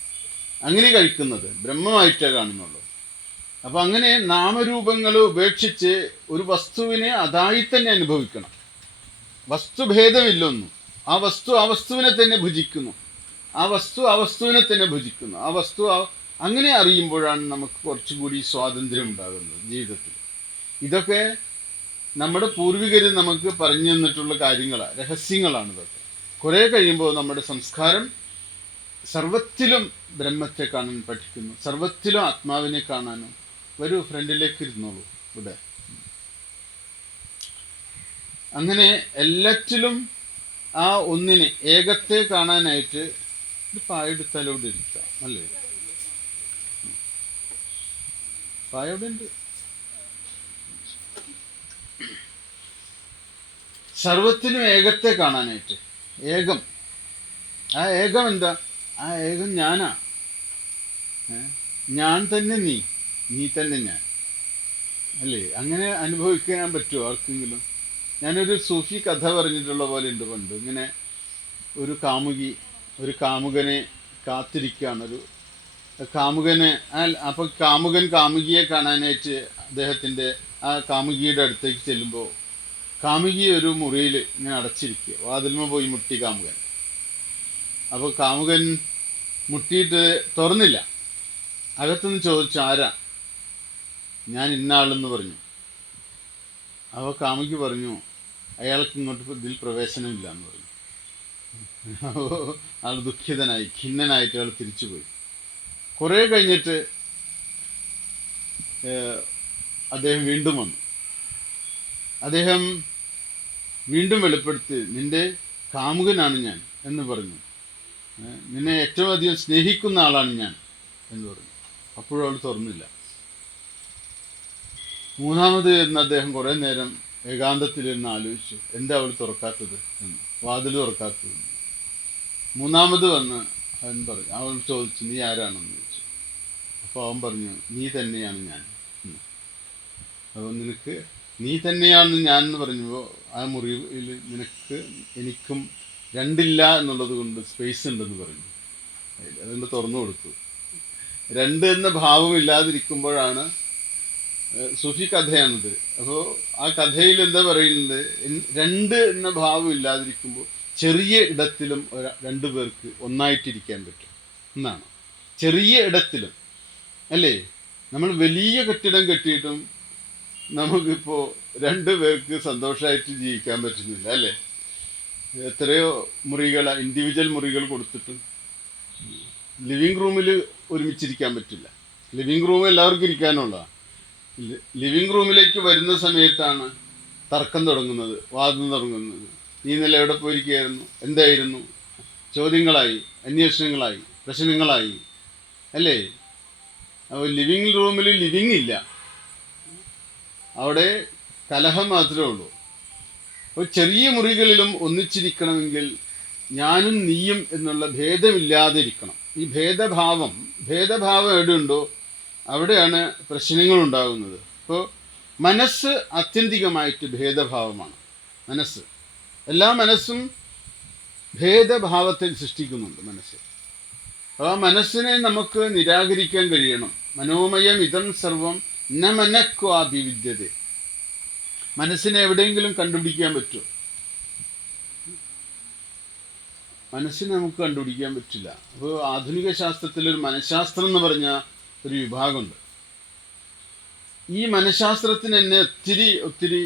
അങ്ങനെ കഴിക്കുന്നത് ബ്രഹ്മമായിട്ടേ കാണുന്നുള്ളൂ. അപ്പം അങ്ങനെ നാമരൂപങ്ങൾ ഉപേക്ഷിച്ച് ഒരു വസ്തുവിനെ അതായി തന്നെ അനുഭവിക്കണം. വസ്തുഭേദമില്ലൊന്നും. ആ വസ്തു ആ വസ്തുവിനെ തന്നെ ഭുജിക്കുന്നു. ആ വസ്തു ആ വസ്തുവിനെ തന്നെ ഭുജിക്കുന്നു. ആ വസ്തു അങ്ങനെ അറിയുമ്പോഴാണ് നമുക്ക് കുറച്ചുകൂടി സ്വാതന്ത്ര്യം ഉണ്ടാകുന്നത് ജീവിതത്തിൽ. ഇതൊക്കെ നമ്മുടെ പൂർവികർ നമുക്ക് പറഞ്ഞു തന്നിട്ടുള്ള കാര്യങ്ങളാണ്, രഹസ്യങ്ങളാണ് ഇതൊക്കെ. കുറേ കഴിയുമ്പോൾ നമ്മുടെ സംസ്കാരം സർവത്തിലും ബ്രഹ്മത്തെ കാണാൻ പഠിക്കുന്നു, സർവത്തിലും ആത്മാവിനെ കാണാനും. വരൂ, ഫ്രണ്ടിലേക്ക് ഇരുന്നോളൂ ഇവിടെ. അങ്ങനെ എല്ലാറ്റിലും ആ ഒന്നിനെ, ഏകത്തെ കാണാനായിട്ട് ഒരു പായെടുത്താലോട് ഇരിക്കാം, അല്ലേ? പായോടെ ഉണ്ട്. സർവത്തിനും ഏകത്തെ കാണാനായിട്ട്. ഏകം, ആ ഏകം എന്താ? ആ ഏകം ഞാനാ. ഞാൻ തന്നെ നീ, നീ തന്നെ ഞാൻ, അല്ലേ? അങ്ങനെ അനുഭവിക്കാൻ പറ്റുമോ ആർക്കെങ്കിലും? ഞാനൊരു സൂഫി കഥ പറഞ്ഞിട്ടുള്ള പോലെ ഉണ്ട് പണ്ട്. ഇങ്ങനെ ഒരു കാമുകി ഒരു കാമുകനെ കാത്തിരിക്കുകയാണ്. ഒരു കാമുകനെ, അപ്പോൾ കാമുകൻ കാമുകിയെ കാണാനായിട്ട് അദ്ദേഹത്തിൻ്റെ ആ കാമുകിയുടെ അടുത്തേക്ക് ചെല്ലുമ്പോൾ കാമുകി ഒരു മുറിയിൽ ഇങ്ങനെ അടച്ചിരിക്കുക. വാതിൽമ പോയി മുട്ടി കാമുകൻ. അപ്പോൾ കാമുകൻ മുട്ടിയിട്ട് തുറന്നില്ല. അകത്തുനിന്ന് ചോദിച്ചു, ആരാ? ഞാൻ ഇന്ന ആളെന്ന് പറഞ്ഞു. അപ്പോൾ കാമുകി പറഞ്ഞു, അയാൾക്ക് ഇങ്ങോട്ട് ഇതിൽ പ്രവേശനമില്ല എന്ന് പറഞ്ഞു. ആൾ ദുഃഖിതനായി, ഖിന്നനായിട്ട് അയാൾ തിരിച്ചുപോയി. കുറേ കഴിഞ്ഞിട്ട് അദ്ദേഹം വീണ്ടും വന്നു. അദ്ദേഹം വീണ്ടും വെളിപ്പെടുത്തി, നിന്റെ കാമുകനാണ് ഞാൻ എന്ന് പറഞ്ഞു, നിന്നെ ഏറ്റവും അധികം സ്നേഹിക്കുന്ന ആളാണ് ഞാൻ എന്ന് പറഞ്ഞു. അപ്പോഴും അവൾ തുറന്നില്ല. മൂന്നാമത് എന്ന് അദ്ദേഹം കുറേ നേരം ഏകാന്തത്തിലിരുന്ന് ആലോചിച്ചു, എന്താ അവൾ തുറക്കാത്തത് എന്ന്, വാതിൽ തുറക്കാത്തത്. മൂന്നാമത് വന്ന് അവൻ പറഞ്ഞു, അവൾ ചോദിച്ചു, നീ ആരാണെന്ന് ചോദിച്ചു. അപ്പോൾ അവൻ പറഞ്ഞു, നീ തന്നെയാണ് ഞാൻ. അപ്പോൾ നിനക്ക് നീ തന്നെയാണ് ഞാൻ എന്ന് പറഞ്ഞപ്പോൾ ആ മുറിയിൽ നിനക്ക് എനിക്കും രണ്ടില്ല എന്നുള്ളത് കൊണ്ട് സ്പേസ് ഉണ്ടെന്ന് പറഞ്ഞു. അതുകൊണ്ട് തുറന്നു കൊടുത്തു. രണ്ട് എന്ന ഭാവം ഇല്ലാതിരിക്കുമ്പോഴാണ് സൂഫി കഥയാണിത്. അപ്പോൾ ആ കഥയിൽ എന്താ പറയുന്നത്, രണ്ട് എന്ന ഭാവം ഇല്ലാതിരിക്കുമ്പോൾ ചെറിയ ഇടത്തിലും രണ്ടു പേർക്ക് ഒന്നായിട്ടിരിക്കാൻ പറ്റും എന്നാണ്. ചെറിയ ഇടത്തിലും അല്ലേ, നമ്മൾ വലിയ കെട്ടിടം കെട്ടിയിട്ടും നമുക്കിപ്പോൾ രണ്ടു പേർക്ക് സന്തോഷമായിട്ട് ജീവിക്കാൻ പറ്റുന്നില്ല അല്ലേ. എത്രയോ മുറികൾ, ഇൻഡിവിജ്വൽ മുറികൾ കൊടുത്തിട്ടും ലിവിങ് റൂമിൽ ഒരുമിച്ചിരിക്കാൻ പറ്റില്ല. ലിവിങ് റൂം എല്ലാവർക്കും ഇരിക്കാനുള്ളതാണ്. ലിവിങ് റൂമിലേക്ക് വരുന്ന സമയത്താണ് തർക്കം തുടങ്ങുന്നത്, വാദം തുടങ്ങുന്നത്. നീ ഇന്നലെ എവിടെ പോയിരിക്കുകയായിരുന്നു, എന്തായിരുന്നു, ചോദ്യങ്ങളായി, അന്വേഷണങ്ങളായി, പ്രശ്നങ്ങളായി അല്ലേ. അപ്പോൾ ലിവിങ് റൂമിൽ ലിവിങ് ഇല്ല, അവിടെ കലഹം മാത്രമേ ഉള്ളൂ. അപ്പോൾ ചെറിയ മുറികളിലും ഒന്നിച്ചിരിക്കണമെങ്കിൽ ഞാനും നീയും എന്നുള്ള ഭേദമില്ലാതെ ഇരിക്കണം. ഈ ഭേദഭാവം എവിടെയുണ്ടോ അവിടെയാണ് പ്രശ്നങ്ങൾ ഉണ്ടാകുന്നത്. അപ്പോൾ മനസ്സ് ആത്യന്തികമായിട്ട് ഭേദഭാവമാണ്. മനസ്സ്, എല്ലാ മനസ്സും ഭേദഭാവത്തിൽ സൃഷ്ടിക്കുന്നുണ്ട് മനസ്സ്. അപ്പോൾ ആ മനസ്സിനെ നമുക്ക് നിരാകരിക്കാൻ കഴിയണം. മനോമയം ഇതം സർവം ന മനക്വാഭിവിദ്യത. മനസ്സിനെ എവിടെയെങ്കിലും കണ്ടുപിടിക്കാൻ പറ്റുമോ? മനസ്സിനെ നമുക്ക് കണ്ടുപിടിക്കാൻ പറ്റില്ല. അപ്പോൾ ആധുനിക ശാസ്ത്രത്തിലൊരു മനഃശാസ്ത്രം എന്ന് പറഞ്ഞ ഒരു വിഭാഗമുണ്ട്. ഈ മനഃശാസ്ത്രത്തിന് തന്നെ ഒത്തിരി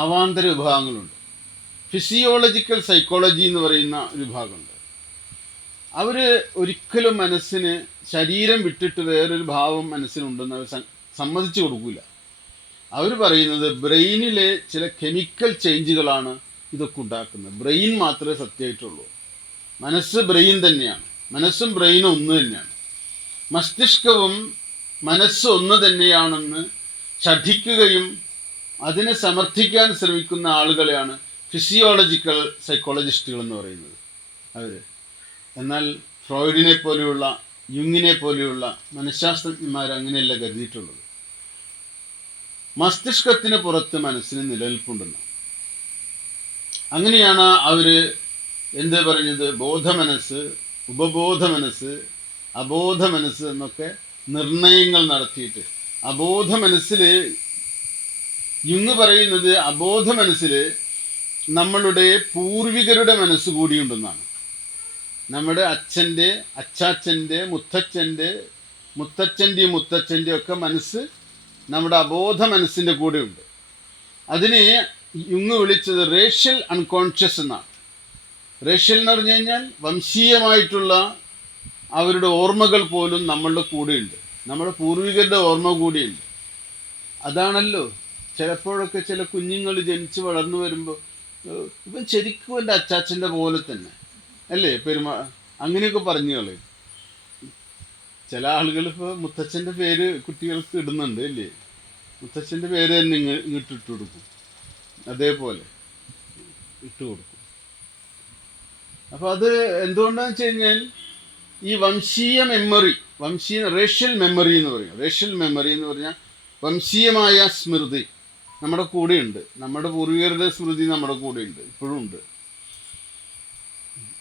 ആവാന്തര വിഭാഗങ്ങളുണ്ട്. ഫിസിയോളജിക്കൽ സൈക്കോളജി എന്ന് പറയുന്ന ഒരു വിഭാഗമുണ്ട്. അവർ ഒരിക്കലും മനസ്സിന് ശരീരം വിട്ടിട്ട് വേറൊരു ഭാവം മനസ്സിനുണ്ടെന്ന് അവർ സമ്മതിച്ചു കൊടുക്കില്ല. അവർ പറയുന്നത് ബ്രെയിനിലെ ചില കെമിക്കൽ ചേഞ്ചുകളാണ് ഇതൊക്കെ ഉണ്ടാക്കുന്നത്. ബ്രെയിൻ മാത്രമേ സത്യമായിട്ടുള്ളൂ. മനസ്സ് ബ്രെയിൻ തന്നെയാണ്. മനസ്സും ബ്രെയിനും ഒന്ന് തന്നെയാണ്. മസ്തിഷ്കവും മനസ്സ് ഒന്ന് തന്നെയാണെന്ന് ശഠിക്കുകയും അതിനെ സമർത്ഥിക്കാൻ ശ്രമിക്കുന്ന ആളുകളെയാണ് ഫിസിയോളജിക്കൽ സൈക്കോളജിസ്റ്റുകൾ എന്ന് പറയുന്നത് അവർ. എന്നാൽ ഫ്രോയിഡിനെ പോലെയുള്ള, യുങ്ങിനെ പോലെയുള്ള മനഃശാസ്ത്രജ്ഞന്മാർ അങ്ങനെയല്ല കരുതിയിട്ടുള്ളത്. മസ്തിഷ്കത്തിന് പുറത്ത് മനസ്സിന് നിലനിൽപ്പുണ്ടെന്ന്. അങ്ങനെയാണ് അവർ എന്ത് പറഞ്ഞത്, ബോധമനസ്സ്, ഉപബോധ മനസ്സ്, അബോധ മനസ്സ് എന്നൊക്കെ നിർണയങ്ങൾ നടത്തിയിട്ട്. അബോധ മനസ്സിൽ യുങ് പറയുന്നത്, അബോധ മനസ്സിൽ നമ്മളുടെ പൂർവികരുടെ മനസ്സ് കൂടിയുണ്ടെന്നാണ്. നമ്മുടെ അച്ഛൻ്റെ, അച്ചാച്ചൻ്റെ, മുത്തച്ഛൻ്റെ ഒക്കെ മനസ്സ് നമ്മുടെ അബോധ മനസ്സിൻ്റെ കൂടെ ഉണ്ട്. അതിനെ യുങ് വിളിച്ചത് റേഷ്യൽ അൺകോൺഷ്യസ് എന്നാണ്. റേഷ്യൽ എന്ന് പറഞ്ഞു കഴിഞ്ഞാൽ വംശീയമായിട്ടുള്ള അവരുടെ ഓർമ്മകൾ പോലും നമ്മളുടെ കൂടെയുണ്ട്, നമ്മുടെ പൂർവികരുടെ ഓർമ്മ കൂടിയുണ്ട്. അതാണല്ലോ ചിലപ്പോഴൊക്കെ ചില കുഞ്ഞുങ്ങൾ ജനിച്ച് വളർന്നു വരുമ്പോൾ ഇപ്പം ശരിക്കും എൻ്റെ അച്ചാച്ചൻ്റെ പോലെ തന്നെ അല്ലേ അങ്ങനെയൊക്കെ പറഞ്ഞു കളയും. ചില ആളുകൾ ഇപ്പോൾ മുത്തച്ഛൻ്റെ പേര് കുട്ടികൾക്ക് ഇടുന്നുണ്ട് അല്ലേ, മുത്തച്ഛൻ്റെ പേര് തന്നെ ഇങ്ങോട്ട് ഇട്ട് കൊടുക്കും, അതേപോലെ ഇട്ട് കൊടുക്കും. അപ്പോൾ അത് എന്തുകൊണ്ടാണെന്ന് വെച്ച് കഴിഞ്ഞാൽ ഈ വംശീയ മെമ്മറി, റേഷ്യൽ മെമ്മറി എന്ന് പറയും. റേഷ്യൽ മെമ്മറി എന്ന് പറഞ്ഞാൽ വംശീയമായ സ്മൃതി നമ്മുടെ കൂടെയുണ്ട്. നമ്മുടെ പൂർവികരുടെ സ്മൃതി നമ്മുടെ കൂടെയുണ്ട്, ഇപ്പോഴും ഉണ്ട്.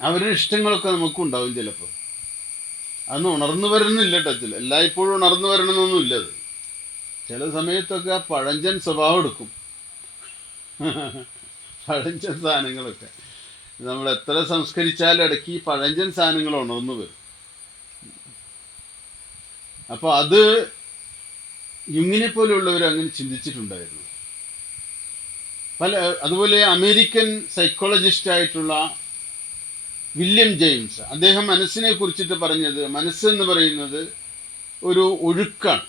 അവരുടെ ഇഷ്ടങ്ങളൊക്കെ നമുക്കുണ്ടാവും. ചിലപ്പോൾ അതൊന്നും ഉണർന്നു വരുന്നില്ല ടച്ചിൽ, എല്ലായ്പ്പോഴും ഉണർന്നു വരണമെന്നൊന്നുമില്ല. അത് ചില സമയത്തൊക്കെ ആ പഴഞ്ചൻ സ്വഭാവം എടുക്കും. പഴഞ്ചൻ സാധനങ്ങളൊക്കെ നമ്മൾ എത്ര സംസ്കരിച്ചാലും ഇടയ്ക്ക് ഈ പഴഞ്ചൻ സാധനങ്ങൾ ഉണർന്നു വരും. അപ്പോൾ അത് യുങ്ങിനെ പോലെയുള്ളവർ അങ്ങനെ ചിന്തിച്ചിട്ടുണ്ടായിരുന്നു. അതുപോലെ അമേരിക്കൻ സൈക്കോളജിസ്റ്റ് ആയിട്ടുള്ള വില്യം ജെയിംസ്, അദ്ദേഹം മനസ്സിനെ കുറിച്ചിട്ട് പറഞ്ഞത്, മനസ്സെന്ന് പറയുന്നത് ഒരു ഒഴുക്കാണ്.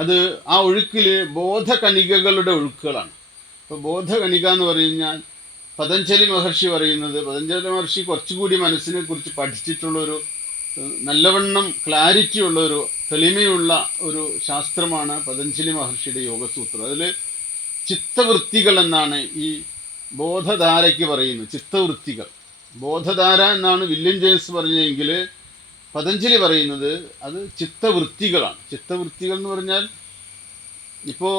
അത് ആ ഒഴുക്കിൽ ബോധകണികകളുടെ ഒഴുക്കുകളാണ്. ഇപ്പോൾ ബോധകണിക എന്ന് പറഞ്ഞാൽ പതഞ്ജലി മഹർഷി പറയുന്നത്, പതഞ്ജലി മഹർഷി കുറച്ചുകൂടി മനസ്സിനെ കുറിച്ച് പഠിച്ചിട്ടുള്ളൊരു നല്ലവണ്ണം ക്ലാരിറ്റി ഉള്ളൊരു തെളിമയുള്ള ഒരു ശാസ്ത്രമാണ് പതഞ്ജലി മഹർഷിയുടെ യോഗസൂത്രം. അതിൽ ചിത്തവൃത്തികൾ എന്നാണ് ഈ ബോധധാരയ്ക്ക് പറയുന്നത്. ചിത്തവൃത്തികൾ, ബോധധാര എന്നാണ് വില്യം ജെയിംസ് പറഞ്ഞതെങ്കിൽ പതഞ്ജലി പറയുന്നത് അത് ചിത്തവൃത്തികളാണ്. ചിത്തവൃത്തികൾ എന്ന് പറഞ്ഞാൽ, ഇപ്പോൾ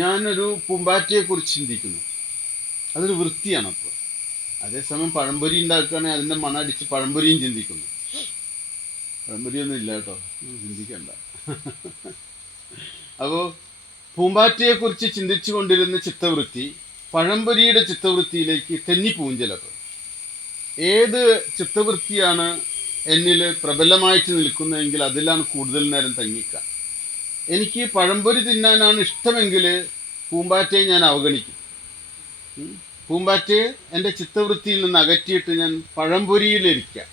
ഞാനൊരു പൂമ്പാറ്റയെക്കുറിച്ച് ചിന്തിക്കുന്നു, അതൊരു വൃത്തിയാണ്. അപ്പോൾ അതേസമയം പഴംപൊരി ഉണ്ടാക്കുകയാണെങ്കിൽ അതിൻ്റെ മണടിച്ച് പഴംപൊരിയും ചിന്തിക്കുന്നു. പഴംപൊരിയൊന്നും ഇല്ല കേട്ടോ, ചിന്തിക്കണ്ട. അപ്പോൾ പൂമ്പാറ്റയെക്കുറിച്ച് ചിന്തിച്ചു കൊണ്ടിരുന്ന ചിത്തവൃത്തി പഴംപൊരിയുടെ ചിത്തവൃത്തിയിലേക്ക് തെന്നിപ്പോവും ചിലപ്പോൾ. ഏത് ചിത്തവൃത്തിയാണ് എന്നിൽ പ്രബലമായിട്ട് നിൽക്കുന്നതെങ്കിൽ അതിലാണ് കൂടുതൽ നേരം തങ്ങിക്കുക. എനിക്ക് പഴംപൊരി തിന്നാനാണ് ഇഷ്ടമെങ്കിൽ പൂമ്പാറ്റയെ ഞാൻ അവഗണിക്കും. പൂമ്പാറ്റയെ എൻ്റെ ചിത്തവൃത്തിയിൽ നിന്ന് അകറ്റിയിട്ട് ഞാൻ പഴംപൊരിയിലിരിക്കുക.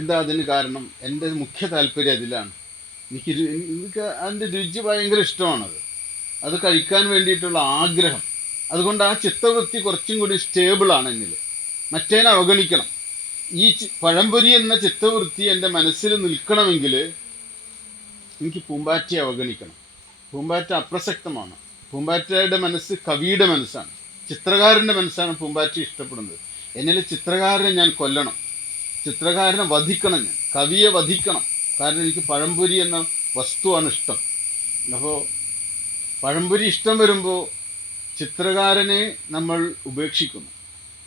എന്താ അതിന് കാരണം? എൻ്റെ മുഖ്യ താല്പര്യം അതിലാണ്. എനിക്ക് അതിൻ്റെ രുചി ഭയങ്കര ഇഷ്ടമാണത്, അത് കഴിക്കാൻ വേണ്ടിയിട്ടുള്ള ആഗ്രഹം. അതുകൊണ്ട് ആ ചിത്തവൃത്തി കുറച്ചും കൂടി സ്റ്റേബിളാണെങ്കിൽ മറ്റേനെ അവഗണിക്കണം. ഈ പഴംപൊരി എന്ന ചിത്തവൃത്തി എൻ്റെ മനസ്സിൽ നിൽക്കണമെങ്കിൽ എനിക്ക് പൂമ്പാറ്റയെ അവഗണിക്കണം. പൂമ്പാറ്റ അപ്രസക്തമാണ്. പൂമ്പാറ്റയുടെ മനസ്സ് കവിയുടെ മനസ്സാണ്, ചിത്രകാരൻ്റെ മനസ്സാണ് പൂമ്പാറ്റ ഇഷ്ടപ്പെടുന്നത്. എന്നിൽ ചിത്രകാരനെ ഞാൻ കൊല്ലണം, ചിത്രകാരനെ വധിക്കണം, ഞാൻ കവിയെ വധിക്കണം. കാരണം എനിക്ക് പഴംപൊരി എന്ന വസ്തുവാണ് ഇഷ്ടം. അപ്പോൾ പഴംപൊരി ഇഷ്ടം വരുമ്പോൾ ചിത്രകാരനെ നമ്മൾ ഉപേക്ഷിക്കുന്നു,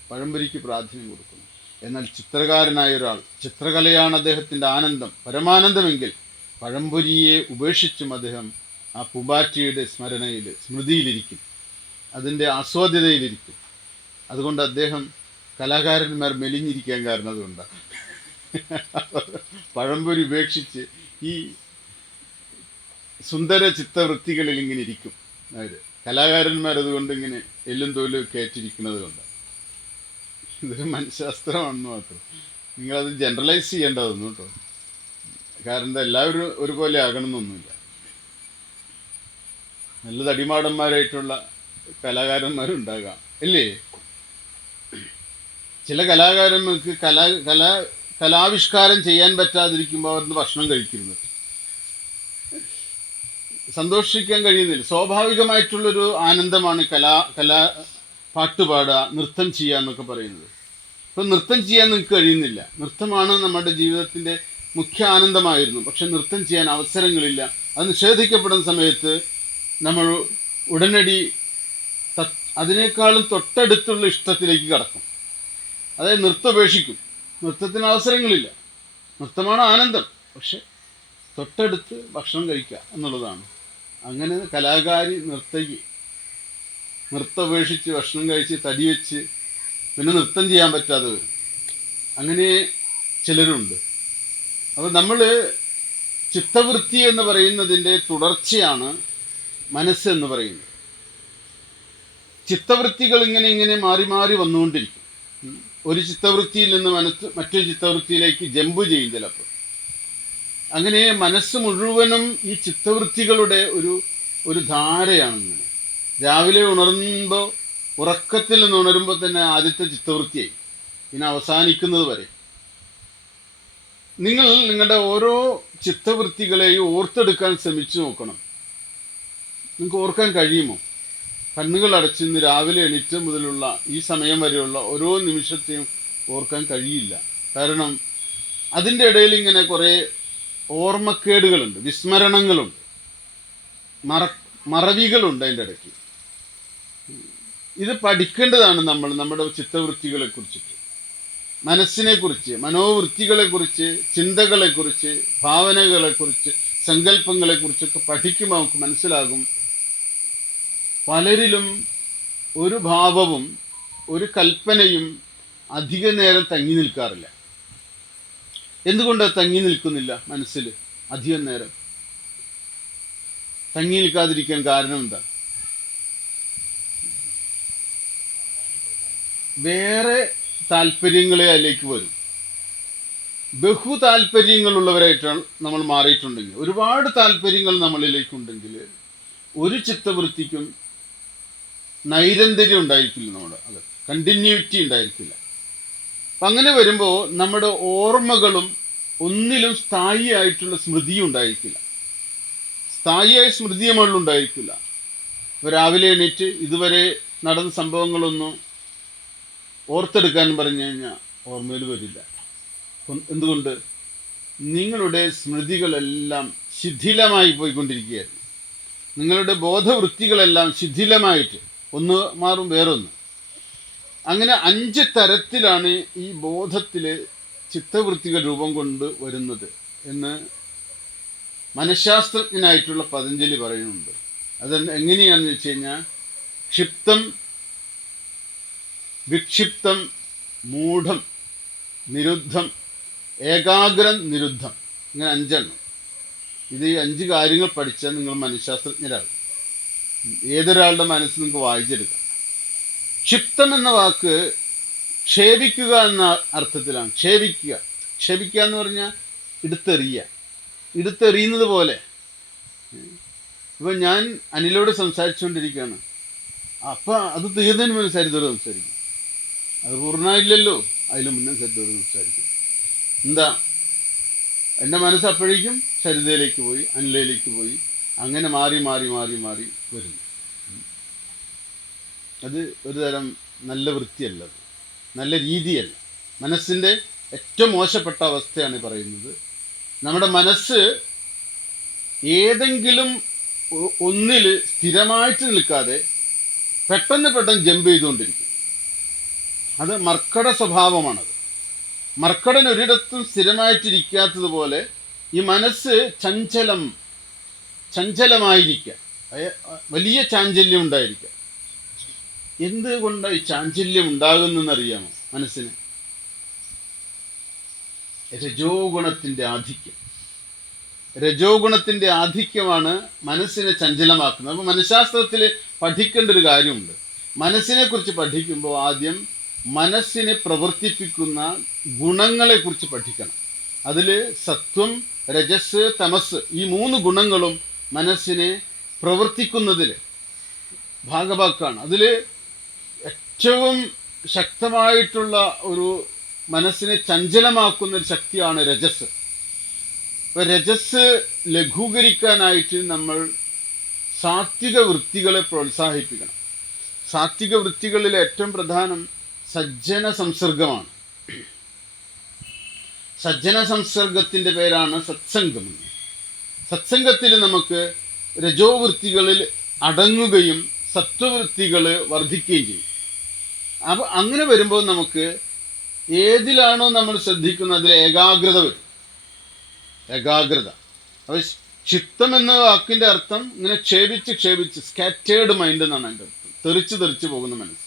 പഴംപൊരിക്ക് പ്രാധാന്യം കൊടുക്കുന്നു. എന്നാൽ ചിത്രകാരനായ ഒരാൾ, ചിത്രകലയാണ് അദ്ദേഹത്തിൻ്റെ ആനന്ദം, പരമാനന്ദമെങ്കിൽ പഴംപൊരിയെ ഉപേക്ഷിച്ചും അദ്ദേഹം ആ പൂമ്പാറ്റയുടെ സ്മരണയിൽ, സ്മൃതിയിലിരിക്കും, അതിൻ്റെ ആസ്വാദ്യതയിലിരിക്കും. അതുകൊണ്ട് അദ്ദേഹം കലാകാരന്മാർ മെലിഞ്ഞിരിക്കാൻ കാരണം അതുകൊണ്ടാണ്. പഴംപൊരി ഉപേക്ഷിച്ച് ഈ സുന്ദര ചിത്തവൃത്തികളിൽ ഇങ്ങനെ ഇരിക്കും അവർ കലാകാരന്മാരതുകൊണ്ട് ഇങ്ങനെ എല്ലും തോലും കയറ്റിരിക്കുന്നത് കൊണ്ടാണ്. ഇതൊരു മനഃശാസ്ത്രമാണെന്ന് മാത്രം. നിങ്ങളത് ജനറലൈസ് ചെയ്യേണ്ടതൊന്നും കേട്ടോ. കാരണം എല്ലാവരും ഒരുപോലെ ആകണമെന്നൊന്നുമില്ല. നല്ല തടിമാടന്മാരായിട്ടുള്ള കലാകാരന്മാരുണ്ടാകാം, അല്ലേ? ചില കലാകാരന്മാർക്ക് കലാവിഷ്കാരം ചെയ്യാൻ പറ്റാതിരിക്കുമ്പോൾ അവിടുന്ന് ഭക്ഷണം കഴിക്കുന്നത്, സന്തോഷിക്കാൻ കഴിയുന്നില്ല. സ്വാഭാവികമായിട്ടുള്ളൊരു ആനന്ദമാണ് പാട്ടുപാടുക, നൃത്തം ചെയ്യുക എന്നൊക്കെ പറയുന്നത്. ഇപ്പം നൃത്തം ചെയ്യാൻ നിങ്ങൾക്ക് കഴിയുന്നില്ല. നൃത്തമാണ് നമ്മുടെ ജീവിതത്തിൻ്റെ മുഖ്യ ആനന്ദമായിരുന്നു. പക്ഷെ നൃത്തം ചെയ്യാൻ അവസരങ്ങളില്ല. അത് നിഷേധിക്കപ്പെടുന്ന സമയത്ത് നമ്മൾ ഉടനടി അതിനേക്കാളും തൊട്ടടുത്തുള്ള ഇഷ്ടത്തിലേക്ക് കടക്കും. അതായത് നൃത്തം ഉപേക്ഷിക്കും. നൃത്തത്തിന് അവസരങ്ങളില്ല. നൃത്തമാണ് ആനന്ദം, പക്ഷെ തൊട്ടടുത്ത് ഭക്ഷണം കഴിക്കുക എന്നുള്ളതാണ്. അങ്ങനെ കലാകാരി, നർത്തകി നൃത്തം ഉപേക്ഷിച്ച് ഭക്ഷണം കഴിച്ച് തടി വെച്ച് പിന്നെ നൃത്തം ചെയ്യാൻ പറ്റാതെ വരും. അങ്ങനെ ചിലരുണ്ട്. അപ്പോൾ നമ്മൾ ചിത്തവൃത്തി എന്ന് പറയുന്നതിൻ്റെ തുടർച്ചയാണ് മനസ്സ് എന്ന് പറയുന്നത്. ചിത്തവൃത്തികൾ ഇങ്ങനെ മാറി മാറി വന്നുകൊണ്ടിരിക്കും. ഒരു ചിത്തവൃത്തിയിൽ നിന്ന് മറ്റൊരു ചിത്തവൃത്തിയിലേക്ക് ജമ്പ് ചെയ്യും ചിലപ്പോൾ. അങ്ങനെ മനസ്സ് മുഴുവനും ഈ ചിത്തവൃത്തികളുടെ ഒരു ധാരയാണ്. ഇങ്ങനെ രാവിലെ ഉണർന്നുമ്പോൾ, ഉറക്കത്തിൽ നിന്ന് ഉണരുമ്പോൾ തന്നെ ആദ്യത്തെ ചിത്തവൃത്തിയായി, പിന്നെ അവസാനിക്കുന്നത് വരെ. നിങ്ങൾ നിങ്ങളുടെ ഓരോ ചിത്തവൃത്തികളെയും ഓർത്തെടുക്കാൻ ശ്രമിച്ചു നോക്കണം. നിങ്ങൾക്ക് ഓർക്കാൻ കഴിയുമോ? കണ്ണുകൾ അടച്ച് ഇന്ന് രാവിലെ എണീറ്റ് മുതലുള്ള ഈ സമയം വരെയുള്ള ഓരോ നിമിഷത്തെയും ഓർക്കാൻ കഴിയില്ല. കാരണം അതിൻ്റെ ഇടയിൽ ഇങ്ങനെ കുറേ ഓർമ്മക്കേടുകളുണ്ട്, വിസ്മരണങ്ങളുണ്ട്, മറവികളുണ്ട് അതിൻ്റെ ഇടയ്ക്ക്. ഇത് പഠിക്കേണ്ടതാണ് നമ്മൾ നമ്മുടെ ചിത്തവൃത്തികളെ കുറിച്ചിട്ട്, മനസ്സിനെക്കുറിച്ച്, മനോവൃത്തികളെക്കുറിച്ച്, ചിന്തകളെക്കുറിച്ച്, ഭാവനകളെക്കുറിച്ച്, സങ്കല്പങ്ങളെക്കുറിച്ചൊക്കെ പഠിക്കുമ്പോൾ നമുക്ക് മനസ്സിലാകും പലരിലും ഒരു ഭാവവും ഒരു കൽപ്പനയും അധിക നേരം തങ്ങി നിൽക്കാറില്ല. എന്തുകൊണ്ടത് തങ്ങി നിൽക്കുന്നില്ല മനസ്സിൽ അധികം നേരം? തങ്ങി നിൽക്കാതിരിക്കാൻ കാരണം എന്താ? വേറെ താല്പര്യങ്ങളെ അതിലേക്ക് വരും. ബഹു താല്പര്യങ്ങളുള്ളവരായിട്ടാണ് നമ്മൾ മാറിയിട്ടുണ്ടെങ്കിൽ, ഒരുപാട് താല്പര്യങ്ങൾ നമ്മളിലേക്കുണ്ടെങ്കിൽ ഒരു ചിത്തവൃത്തിക്കും നൈരന്തര്യം ഉണ്ടായിരിക്കില്ല, നമ്മുടെ അത് കണ്ടിന്യൂറ്റി ഉണ്ടായിരിക്കില്ല. അപ്പം അങ്ങനെ വരുമ്പോൾ നമ്മുടെ ഓർമ്മകളും ഒന്നിലും സ്ഥായിയായിട്ടുള്ള സ്മൃതിയും ഉണ്ടായിരിക്കില്ല. സ്ഥായിയായ സ്മൃതി നമ്മളിലുണ്ടായിരിക്കില്ല. ഇപ്പോൾ രാവിലെ എണീറ്റ് ഇതുവരെ നടന്ന സംഭവങ്ങളൊന്നും ഓർത്തെടുക്കാൻ പറഞ്ഞു കഴിഞ്ഞാൽ ഓർമ്മയിൽ വരില്ല. എന്തുകൊണ്ട്? നിങ്ങളുടെ സ്മൃതികളെല്ലാം ശിഥിലമായി പോയിക്കൊണ്ടിരിക്കുകയായിരുന്നു. നിങ്ങളുടെ ബോധവൃത്തികളെല്ലാം ശിഥിലമായിട്ട് ഒന്ന് മാറും വേറൊന്ന്. അങ്ങനെ 5 തരത്തിലാണ് ഈ ബോധത്തിലെ ചിത്തവൃത്തികൾ രൂപം കൊണ്ട് വരുന്നത് എന്ന് മനഃശാസ്ത്രജ്ഞനായിട്ടുള്ള പതഞ്ജലി പറയുന്നുണ്ട്. അത് എങ്ങനെയാണെന്ന് വെച്ച് കഴിഞ്ഞാൽ ക്ഷിപ്തം, വിക്ഷിപ്തം, മൂഢം, നിരുദ്ധം, ഏകാഗ്രം, നിരുദ്ധം, ഇങ്ങനെ 5 എണ്ണം. ഇത് ഈ 5 കാര്യങ്ങൾ പഠിച്ചാൽ നിങ്ങൾ മനഃശാസ്ത്രജ്ഞരാകും. ഏതൊരാളുടെ മനസ്സ് നിങ്ങൾക്ക് വായിച്ചെടുക്കാം. ക്ഷിപ്തം എന്ന വാക്ക് ക്ഷേപിക്കുക എന്ന അർത്ഥത്തിലാണ്. ക്ഷേപിക്കുക എന്ന് പറഞ്ഞാൽ എടുത്തെറിയുന്നത് പോലെ. ഇപ്പം ഞാൻ അനിലോട് സംസാരിച്ചുകൊണ്ടിരിക്കുകയാണ്, അപ്പം അത് തീർന്നതിന് മുന്നേ സരിതോട് സംസാരിക്കും. അത് പൂർണ്ണമായില്ലല്ലോ, അതിന് മുന്നേ സരിതോട് സംസാരിക്കും. എന്താ? എൻ്റെ മനസ്സ് അപ്പോഴേക്കും സരിതയിലേക്ക് പോയി, അനിലയിലേക്ക് പോയി, അങ്ങനെ മാറി മാറി മാറി മാറി വരുന്നു. അത് ഒരു തരം നല്ല വൃത്തിയല്ല, അത് നല്ല രീതിയല്ല. മനസ്സിൻ്റെ ഏറ്റവും മോശപ്പെട്ട അവസ്ഥയാണ് പറയുന്നത്. നമ്മുടെ മനസ്സ് ഏതെങ്കിലും ഒന്നിൽ സ്ഥിരമായിട്ട് നിൽക്കാതെ പെട്ടെന്ന് ജമ്പ് ചെയ്തുകൊണ്ടിരിക്കും. അത് മർക്കട സ്വഭാവമാണത്. മർക്കടൻ ഒരിടത്തും സ്ഥിരമായിട്ടിരിക്കാത്തതുപോലെ ഈ മനസ്സ് ചഞ്ചലമായിരിക്കുക, വലിയ ചാഞ്ചല്യം ഉണ്ടായിരിക്കുക. എന്തുകൊണ്ടാണ് ഈ ചാഞ്ചല്യം ഉണ്ടാകുന്നതെന്നറിയാമോ? മനസ്സിന് രജോഗുണത്തിൻ്റെ ആധിക്യമാണ് മനസ്സിനെ ചഞ്ചലമാക്കുന്നത്. അപ്പോൾ മനഃശാസ്ത്രത്തിൽ പഠിക്കേണ്ട ഒരു കാര്യമുണ്ട്. മനസ്സിനെ കുറിച്ച് പഠിക്കുമ്പോൾ ആദ്യം മനസ്സിനെ പ്രവർത്തിപ്പിക്കുന്ന ഗുണങ്ങളെക്കുറിച്ച് പഠിക്കണം. അതിൽ സത്വം, രജസ്, തമസ്, ഈ 3 ഗുണങ്ങളും മനസ്സിനെ പ്രവർത്തിക്കുന്നതിൽ ഭാഗഭാക്കാണ്. അതിൽ ഏറ്റവും ശക്തമായിട്ടുള്ള ഒരു മനസ്സിനെ ചഞ്ചലമാക്കുന്ന ഒരു ശക്തിയാണ് രജസ്. അപ്പോൾ രജസ് ലഘൂകരിക്കാനായിട്ട് നമ്മൾ സാത്വിക വൃത്തികളെ പ്രോത്സാഹിപ്പിക്കണം. സാത്വിക വൃത്തികളിൽ ഏറ്റവും പ്രധാനം സജ്ജന സംസർഗമാണ്. സജ്ജന സംസർഗത്തിൻ്റെ പേരാണ് സത്സംഗം. സത്സംഗത്തിൽ നമുക്ക് രജോവൃത്തികളിൽ അടങ്ങുകയും സത്വവൃത്തികൾ വർദ്ധിക്കുകയും ചെയ്യും. അപ്പോൾ അങ്ങനെ വരുമ്പോൾ നമുക്ക് ഏതിലാണോ നമ്മൾ ശ്രദ്ധിക്കുന്നത് അതിൽ ഏകാഗ്രത വരും. ഏകാഗ്രത. അപ്പോൾ ക്ഷിപ്തം എന്ന വാക്കിൻ്റെ അർത്ഥം ഇങ്ങനെ ക്ഷേപിച്ച് സ്കാറ്റേർഡ് മൈൻഡ് എന്നാണ് എൻ്റെ അർത്ഥം. തെറിച്ച് പോകുന്ന മനസ്സ്.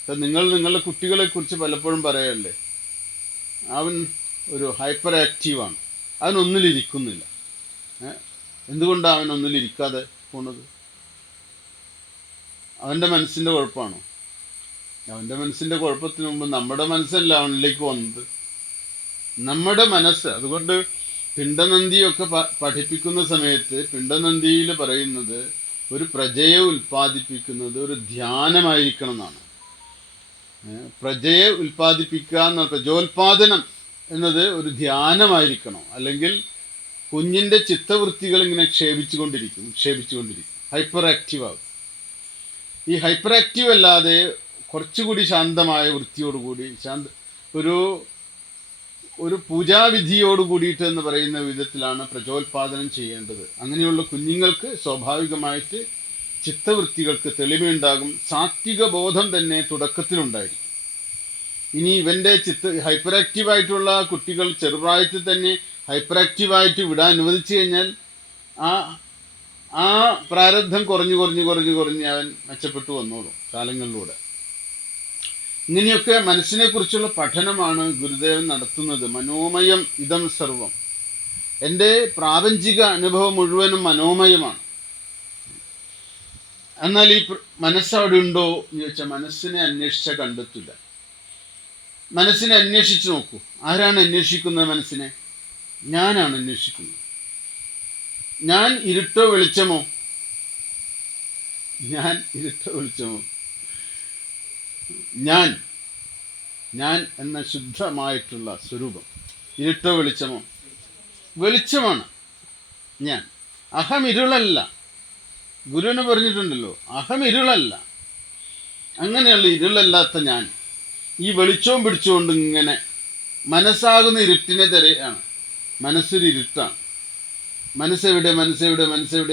അപ്പം നിങ്ങളുടെ കുട്ടികളെക്കുറിച്ച് പലപ്പോഴും പറയല്ലേ, അവൻ ഒരു ഹൈപ്പർ ആക്റ്റീവാണ്, അവനൊന്നിലിരിക്കുന്നില്ല. എന്തുകൊണ്ടാണ് അവനൊന്നിലിരിക്കാതെ പോണത്? അവൻ്റെ മനസ്സിൻ്റെ കുഴപ്പമാണോ? അവൻ്റെ മനസ്സിൻ്റെ കുഴപ്പത്തിന് മുമ്പ് നമ്മുടെ മനസ്സല്ല അവനിലേക്ക് വന്നത്. നമ്മുടെ മനസ്സ്. അതുകൊണ്ട് പിണ്ടനന്ദിയൊക്കെ പഠിപ്പിക്കുന്ന സമയത്ത് പിണ്ടനന്ദിയിൽ പറയുന്നത് ഒരു പ്രജയെ ഉൽപ്പാദിപ്പിക്കുന്നത് ഒരു ധ്യാനമായിരിക്കണം എന്നാണ്. പ്രജയെ ഉൽപ്പാദിപ്പിക്കുക എന്ന പ്രജോത്പാദനം എന്നത് ഒരു ധ്യാനമായിരിക്കണം. അല്ലെങ്കിൽ കുഞ്ഞിൻ്റെ ചിത്തവൃത്തികൾ ഇങ്ങനെ ക്ഷേപിച്ചുകൊണ്ടിരിക്കും, ഹൈപ്പർ ആക്റ്റീവ് ആകും. ഈ ഹൈപ്പർ ആക്റ്റീവ് അല്ലാതെ കുറച്ചുകൂടി ശാന്തമായ വൃത്തിയോടുകൂടി ഒരു പൂജാവിധിയോട് കൂടിയിട്ട് എന്ന് പറയുന്ന വിധത്തിലാണ് പ്രജോത്പാദനം ചെയ്യേണ്ടത്. അങ്ങനെയുള്ള കുഞ്ഞുങ്ങൾക്ക് സ്വാഭാവികമായിട്ട് ചിത്തവൃത്തികൾക്ക് തെളിമയുണ്ടാകും. സാത്വിക ബോധം തന്നെ തുടക്കത്തിലുണ്ടായിരിക്കും. ഇനി ഇവൻ്റെ ഹൈപ്പർ ആക്റ്റീവായിട്ടുള്ള കുട്ടികൾ ചെറുപ്രായത്തിൽ തന്നെ ഹൈപ്പർ ആക്റ്റീവായിട്ട് വിടാൻ അനുവദിച്ചു കഴിഞ്ഞാൽ ആ പ്രാരബ്ധം കുറഞ്ഞ് അവൻ മെച്ചപ്പെട്ടു വന്നോളും കാലങ്ങളിലൂടെ. ഇങ്ങനെയൊക്കെ മനസ്സിനെക്കുറിച്ചുള്ള പഠനമാണ് ഗുരുദേവൻ നടത്തുന്നത്. മനോമയം ഇതം സർവം. എൻ്റെ പ്രാപഞ്ചിക അനുഭവം മുഴുവനും മനോമയമാണ്. എന്നാൽ ഈ മനസ്സവിടെ ഉണ്ടോ എന്ന് ചോദിച്ചാൽ മനസ്സിനെ അന്വേഷിച്ചാൽ കണ്ടെത്തില്ല. മനസ്സിനെ അന്വേഷിച്ച് നോക്കൂ. ആരാണ് അന്വേഷിക്കുന്നത് മനസ്സിനെ? ഞാനാണ് അന്വേഷിക്കുന്നത്. ഞാൻ ഇരുട്ടോ വെളിച്ചമോ? ഞാൻ ഇരുട്ടോ വെളിച്ചമോ? ഞാൻ എന്ന ശുദ്ധമായിട്ടുള്ള സ്വരൂപം ഇരുട്ടോ വെളിച്ചമോ? വെളിച്ചമാണ് ഞാൻ. അഹം ഇരുളല്ല. ഗുരുവിന് പറഞ്ഞിട്ടുണ്ടല്ലോ, അഹം ഇരുളല്ല. അങ്ങനെയുള്ള ഇരുളല്ലാത്ത ഞാൻ ഈ വെളിച്ചവും പിടിച്ചുകൊണ്ട് ഇങ്ങനെ മനസ്സാകുന്ന ഇരുട്ടിനെ തിരയാണ്. മനസ്സൊരു ഇരുട്ടാണ്. മനസ്സെവിടെ